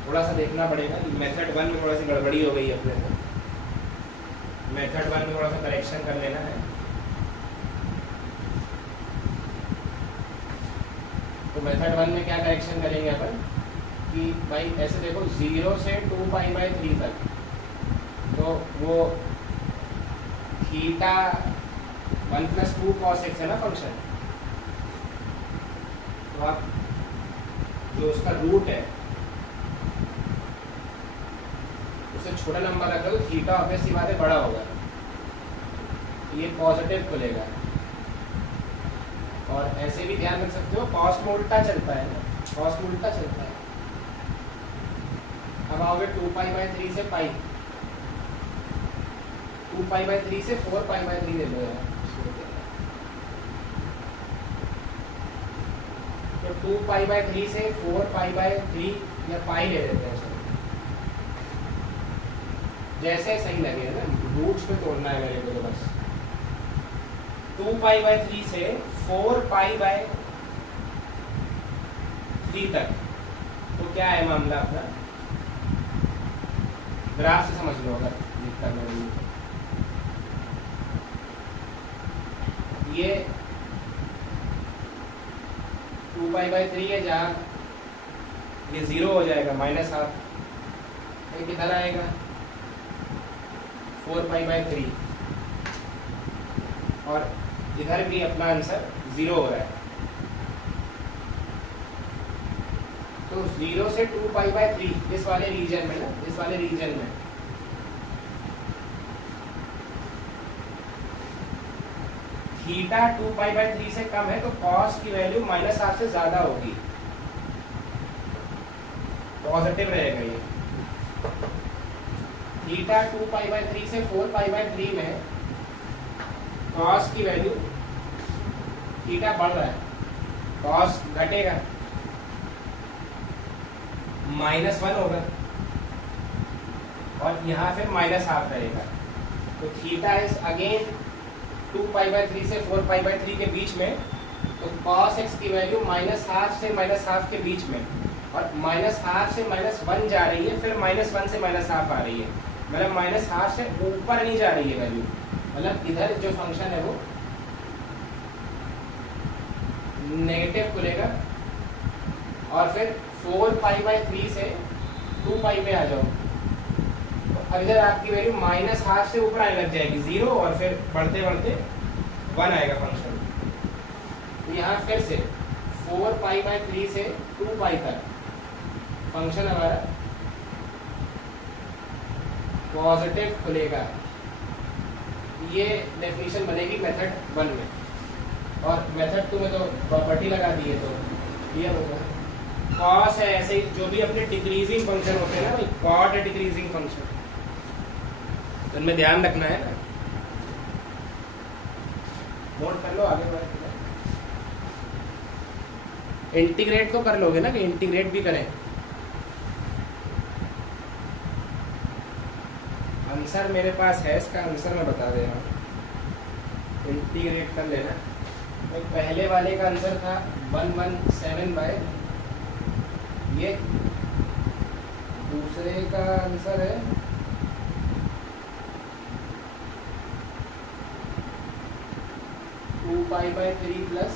थोड़ा सा देखना पड़ेगा, मेथड 1 में थोड़ा सी गड़बड़ी हो गई अपने को, मेथड 1 में थोड़ा सा करेक्शन कर लेना है। तो मेथड 1 में क्या करेक्शन करेंगे अपन कि भाई ऐसे देखो 0 से 2π/3 तक, तो वो थीटा 1 + 2 cos x है ना फंक्शन, तो आप जो उसका रूट है उससे छोटा नंबर रख लो, तो थीटा ऑब्वियसली बात है बड़ा होगा, तो ये पॉजिटिव खुलेगा। और ऐसे भी ध्यान रख सकते हो कॉस में उल्टा चलता है ना, कॉस में उल्टा चलता है। अब आओगे 2π/3 से पाई, 2π/3 से 4π/3 ले लो यार, तो 2π/3 से 4π/3 या पाई ले लेते हैं, जैसे सही लगे ना, रूट्स पे तोड़ना है मेरे को, तो बस 2π/3 से 4π/3 तक, तो क्या है मामला अपना, ग्राफ से समझ लो अगर दिखता है ये 2π/3 है, जहाँ ये 0 हो जाएगा माइनस हाफ, ये किधर आएगा 4π/3, और इधर भी अपना आंसर 0 हो रहा है, तो 0 से 2π/3 इस वाले रीजन में ना, इस वाले रीजन में थीटा 2π/3 से कम है, तो cos की वैल्यू माइनस हाफ से ज्यादा होगी, पॉजिटिव रहेगा ये। थीटा 2π/3 से 4π/3 में cos की वैल्यू, थीटा बढ़ रहा है, cos घटेगा, -1 होगा, और यहाँ फिर माइनस हाफ रहेगा, तो थीटा इज अगेन 2π/3 से 4π/3 के बीच में, तो cos x की वैल्यू -हाफ से -हाफ के बीच में, और -हाफ से -1 जा रही है, फिर -1 से -हाफ आ रही है, मतलब -हाफ से ऊपर नहीं जा रही है वैल्यू, मतलब इधर जो फंक्शन है वो नेगेटिव खुलेगा, और फिर 4π/3 से 2π पे आ जाओ, अब इधर आपकी वैल्यू -हाफ से ऊपर आने लग जाएगी 0, और फिर बढ़ते बढ़ते 1 आएगा फंक्शन, तो यहाँ फिर से 4π/3 से 2π तक फंक्शन हमारा पॉजिटिव खुलेगा, ये डेफिनेशन बनेगी मेथड 1 में, और मेथड 2 में तो प्रॉपर्टी लगा दी है तो क्लियर होगा। कॉस है ऐसे ही, जो भी अपने डिक्रीजिंग फंक्शन होते हैं ना भाई, कॉट है डिक्रीजिंग फंक्शन, तो इनमें ध्यान रखना है ना, नोट कर लो आगे बढ़। इंटीग्रेट तो कर लोगे ना, कि इंटीग्रेट भी करें। आंसर मेरे पास है, इसका आंसर मैं बता दे रहा हूँ, इंटीग्रेट कर लेना। तो पहले वाले का आंसर था 117 बाय ये, दूसरे का आंसर है 2π/3 प्लस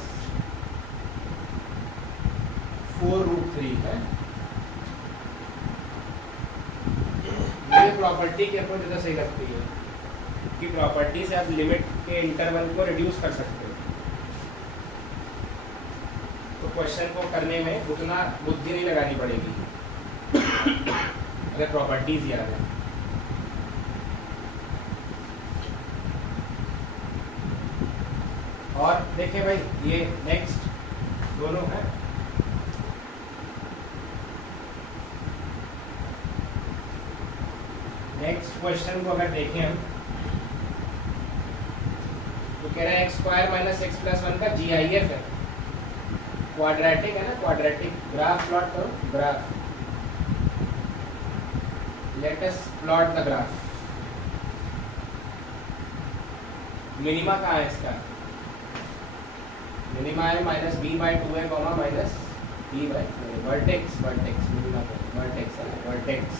4√3 है। ये प्रॉपर्टी के अप्रोच ज़्यादा सही लगती है, कि प्रॉपर्टी से आप लिमिट के इंटरवल को रिड्यूस कर सकते हो, तो क्वेश्चन को करने में उतना बुद्धि नहीं लगानी पड़ेगी अगर प्रॉपर्टीज याद है। और देखिए भाई, ये नेक्स्ट दोनों है, नेक्स्ट क्वेश्चन को अगर देखें हम, तो कह रहे हैं x² - x+1 का GIF है, क्वाड्रेटिक है ना, क्वाड्रेटिक। ग्राफ प्लॉट करो, graph, let us plot the graph. Minima कहाँ है इसका? मिनिमा है -b/2 है, -b/4, वर्टेक्स, वर्टेक्स मिनिमा का वर्टेक्स है, वर्टेक्स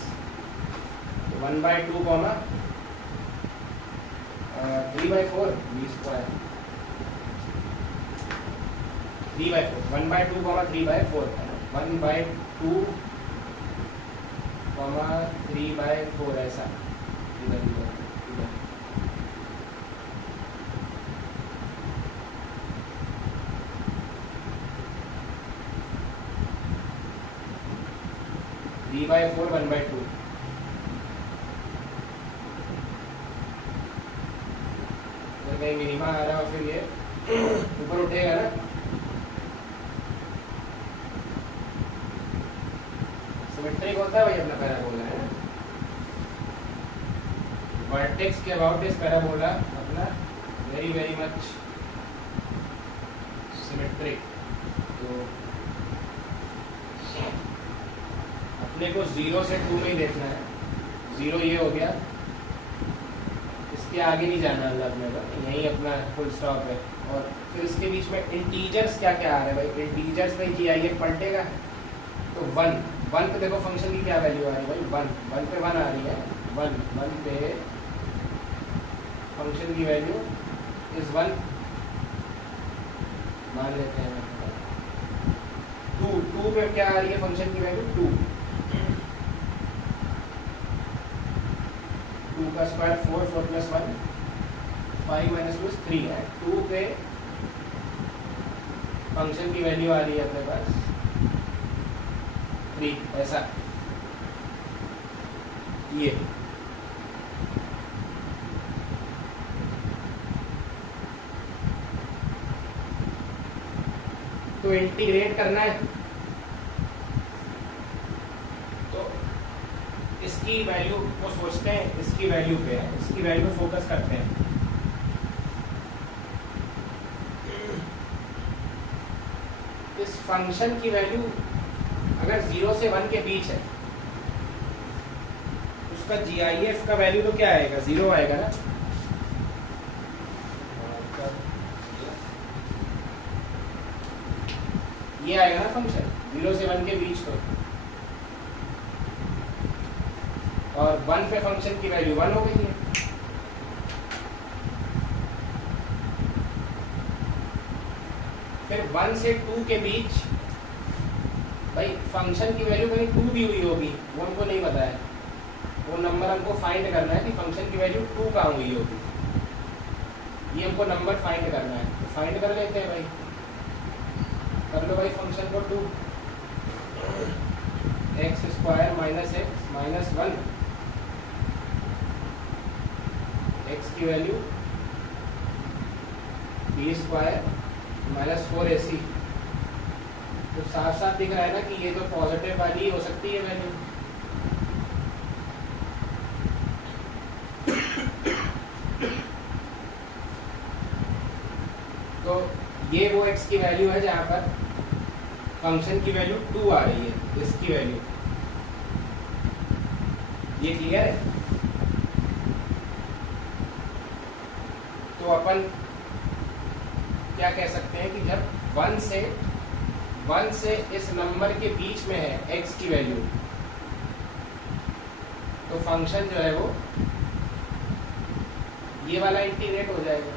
1/2, 3/4 b², 3/4, 1/2, 3/4 है ना, 1/2, 3/4 ऐसा, इधर इधर इधर 3/4, 1/2। कहीं मिनिमा आ रहा हो, फिर ये ऊपर उठेगा ना, सिमेट्रिक होता है भाई अपना पैराबोला है ना, वर्टेक्स के अबाउट इस पैराबोला अपना वेरी वेरी मच सिमेट्रिक। तो अपने को 0 से 2 में ही देखना है, 0 ये हो गया, इसके आगे नहीं जाना अपने को, यही अपना फुल स्टॉप है। और फिर इसके बीच में इंटीजर्स क्या क्या आ रहे हैं भाई, इंटीजर्स में GIF पलटेगा, तो 1 पे देखो फंक्शन की क्या वैल्यू आ रही है भाई, 1 पे 1 आ रही है, 1 पे फंक्शन की वैल्यू इज 1 मान लेते हैं। 2 पे क्या आ रही है फंक्शन की वैल्यू, 2 का स्क्वायर 4, 4 + 1, 5 - 2 3 है। 2 पे फंक्शन की वैल्यू आ रही है अपने पास 3, ऐसा ये। तो इंटीग्रेट करना है, तो इसकी वैल्यू को सोचते हैं, इसकी वैल्यू पे है, इसकी वैल्यू पे फोकस करते हैं। इस फंक्शन की वैल्यू अगर 0 से 1 के बीच है, उसका GIF का वैल्यू तो क्या आएगा, 0 आएगा ना। ये आएगा ना फंक्शन 0 से 1 के बीच, तो और 1 पे फंक्शन की वैल्यू 1 हो गई है। फिर 1 से 2 के बीच भाई फंक्शन की वैल्यू कहीं 2 दी हुई होगी, वो हमको नहीं पता है, वो नंबर हमको फाइंड करना है कि फंक्शन की वैल्यू 2 कहाँ हुई होगी, ये हमको नंबर फाइंड करना है। तो फाइंड कर लेते हैं भाई, कर लो भाई फंक्शन को 2, x² - x - 1, x की value b square minus 4ac। तो साफ साफ दिख रहा है ना कि ये तो पॉजिटिव वाली ही हो सकती है वैल्यू। तो ये वो x की वैल्यू है जहां पर फंक्शन की वैल्यू 2 आ रही है, इसकी वैल्यू। ये क्लियर है? तो अपन क्या कह सकते हैं कि जब 1 से इस नंबर के बीच में है x की वैल्यू, तो फंक्शन जो है वो ये वाला इंटीग्रेट हो जाएगा।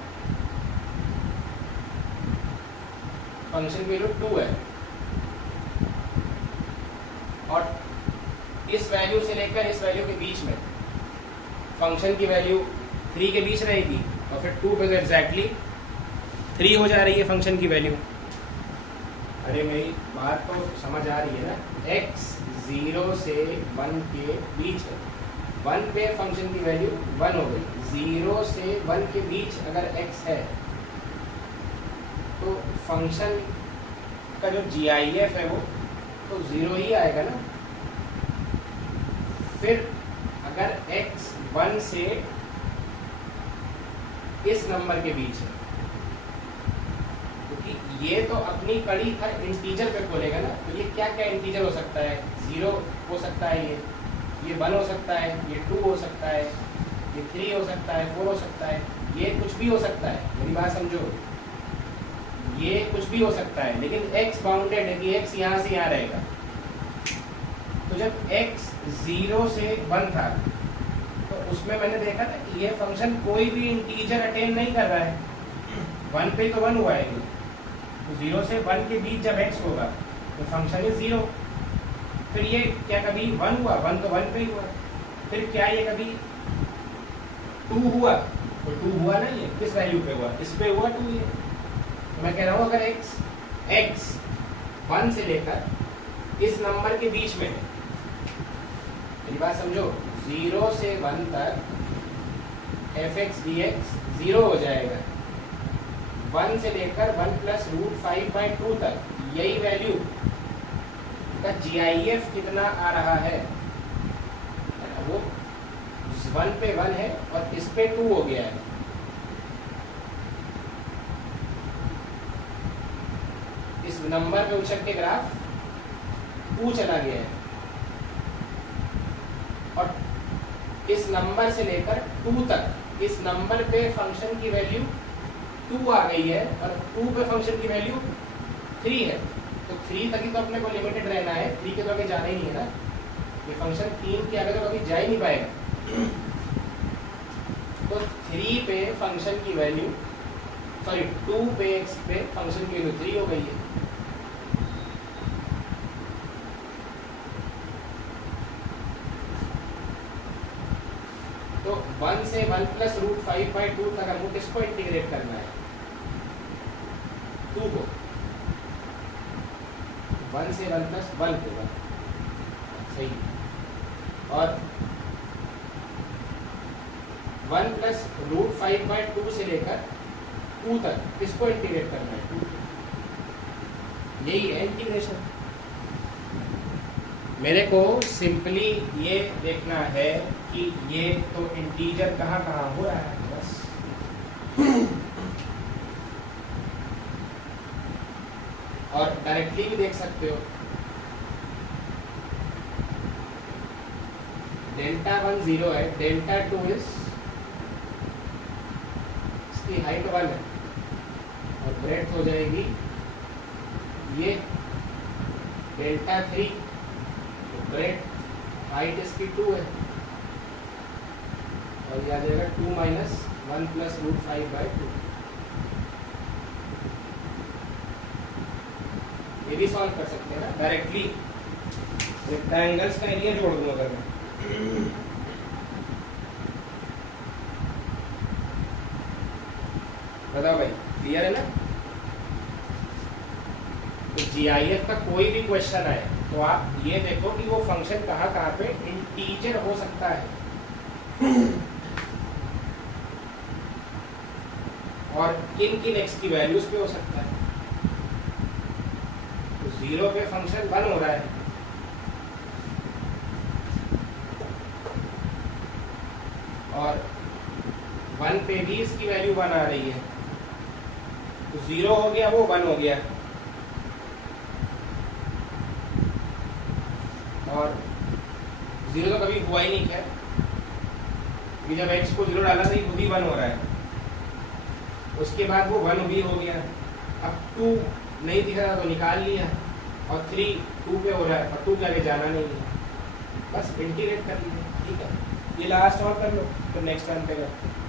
फंक्शन की वैल्यू 2 है और इस वैल्यू से लेकर इस वैल्यू के बीच में फंक्शन की वैल्यू 3 के बीच रहेगी और फिर 2 पे तो एग्जैक्टली 3 हो जा रही है फंक्शन की वैल्यू। अरे मेरी बात तो समझ आ रही है ना? x 0 से 1 के बीच है, 1 पे फंक्शन की वैल्यू 1 हो गई। 0 से 1 के बीच अगर x है तो फंक्शन का जो GIF है वो तो 0 ही आएगा ना। फिर अगर x 1 से इस नंबर के बीच है, क्योंकि ये तो अपनी कड़ी हर इंटीजर पे खोलेगा ना, तो ये क्या क्या इंटीजर हो सकता है? 0 हो सकता है, ये 1 हो सकता है, ये 2 हो सकता है, ये 3 हो सकता है, 4 हो सकता है, ये कुछ भी हो सकता है। मेरी बात समझो, ये कुछ भी हो सकता है, लेकिन x बाउंडेड है कि x यहाँ से यहाँ रहेगा। तो जब x 0 से 1 था तो उसमें मैंने देखा था कि ये फंक्शन कोई भी इंटीजर अटेन नहीं कर रहा है। 1 पे तो 1 हुआ है, तो 0 से 1 के बीच जब x होगा तो फंक्शन इज 0। फिर ये क्या कभी 1 हुआ? 1 तो 1 पे ही हुआ। फिर क्या ये कभी 2 हुआ? तो 2 हुआ ना, ये किस वैल्यू पे हुआ? इस पे हुआ 2। ये मैं कह रहा हूँ अगर x 1 से लेकर इस नंबर के बीच में है, मेरी बात समझो, 0 से 1 तक f(x) dx 0 हो जाएगा। 1 से लेकर 1 प्लस √5/2 तक यही वैल्यू का GIF कितना आ रहा है? वो 1 पे 1 है और इस पे 2 हो गया है। इस नंबर पे उछल के ग्राफ 2 चला गया है और इस नंबर से लेकर 2 तक इस नंबर पे फंक्शन की वैल्यू 2 आ गई है और 2 पे फंक्शन की वैल्यू 3 है। तो 3 तक ही तो अपने को लिमिटेड रहना है, 3 के तो आगे जाना ही नहीं है ना। ये फंक्शन 3 के आगे तो कभी जा ही नहीं पाएगा। तो 3 पे फंक्शन की वैल्यू 2 पे x पे फंक्शन की वैल्यू 3 हो गई है। तो 1 से 1 प्लस √5/2 तक हमको किसको इंटीग्रेट करना है? 2 को। 1 से 1 प्लस 1 को 1, सही। और 1 प्लस √5/2 से लेकर 2 तक किसको इंटीग्रेट करना है? 2। यही है इंटीग्रेशन। मेरे को सिंपली ये देखना है कि ये तो इंटीजर कहाँ कहाँ हो रहा है, बस। और डायरेक्टली भी देख सकते हो, Δ1 0 है, Δ2 इसकी हाइट 1 है और ब्रेड्थ हो जाएगी ये Δ3, ब्रेड्थ हाइट इसकी 2 है और यह आ जाएगा 2 माइनस 1 प्लस √5/2। ये भी सॉल्व कर सकते हैं ना डायरेक्टली। रेक्टेंगल्स का एरिया जोड़ दूंगा अगर मैं। बताओ भाई, क्लियर है ना? तो GIF का कोई भी क्वेश्चन आए तो आप ये देखो कि वो फंक्शन कहाँ कहाँ पे इंटीजर हो सकता है और किन किन एक्स की वैल्यूज पे हो सकता है। तो 0 पे फंक्शन 1 हो रहा है, और 1 पे भी इसकी वैल्यू 1 आ रही है, तो 0 हो गया, वो 1 हो गया, और 0 तो कभी हुआ ही नहीं। खैर कि जब x को 0 डाला था वो भी 1 हो रहा है, उसके बाद वो 1 भी हो गया। अब 2 नहीं दिख रहा तो निकाल लिया, और 3 2 पे हो रहा है, और 2 के आगे जाना नहीं है, बस इंटीग्रेट कर लीजिए। ठीक है, ये लास्ट और कर लो, फिर नेक्स्ट टाइम पे करते हैं।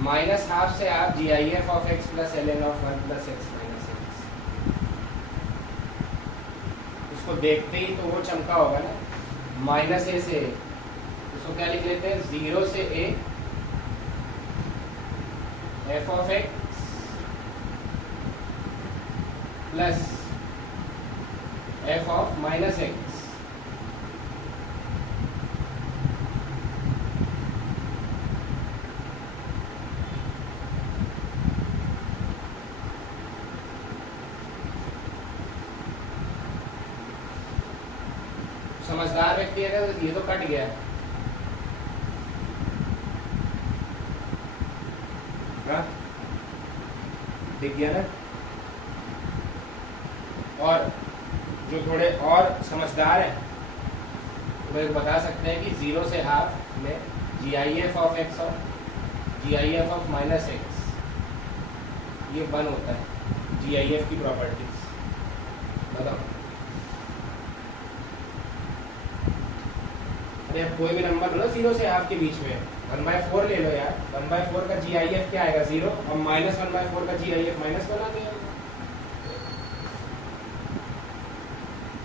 माइनस हाफ से आप g i f of x plus l n of 1 plus x minus x, उसको देखते ही तो वो चमका होगा ना, माइनस ए से, उसको क्या लिख लेते हैं, 0 से a f of x plus f of minus x. समझदार व्यक्ति है तो ये तो कट गया, हाँ दिख गया ना। और जो थोड़े और समझदार हैं वो बता सकते हैं कि 0 से हाफ में g i f of x और g i f of minus x ये 1 होता है। जी आई एफ की प्रॉपर्टीज बताओ। अरे अब कोई भी नंबर लो 0 से हाफ के बीच में, 1/4 ले लो यार, 1/4 का जी आई एफ क्या आएगा 0, और माइनस 1/4 का जी आई एफ -1 आ गया।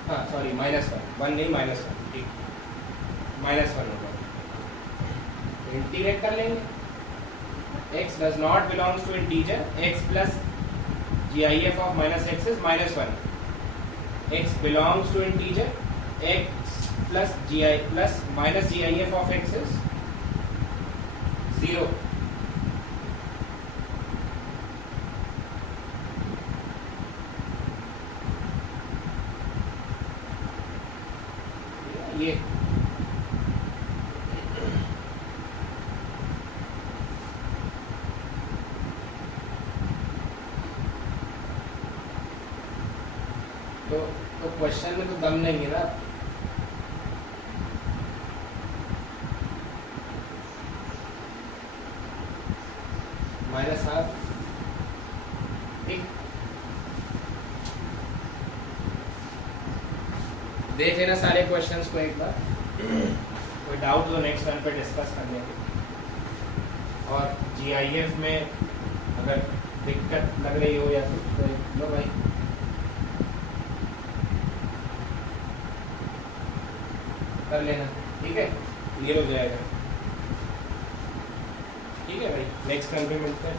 हाँ सॉरी -1 नहीं -1, ठीक, -1 होगा। इंटीग्रेट कर लेंगे, x does not belongs to integer, x plus gif of minus x is -1, x belongs to integer, x plus gi plus minus gif of x is 0। ये तो क्वेश्चन में तो दम नहीं है ना। -1/2, ठीक, देख लेना सारे क्वेश्चंस को एक बार, कोई डाउट तो नेक्स्ट टाइम पे डिस्कस कर लेंगे। और जीआईएफ में अगर दिक्कत लग रही हो या कुछ तो लो भाई, कर लेना, ठीक है, क्लियर हो जाएगा। ठीक है भाई, नेक्स्ट टाइम पे मिलते हैं।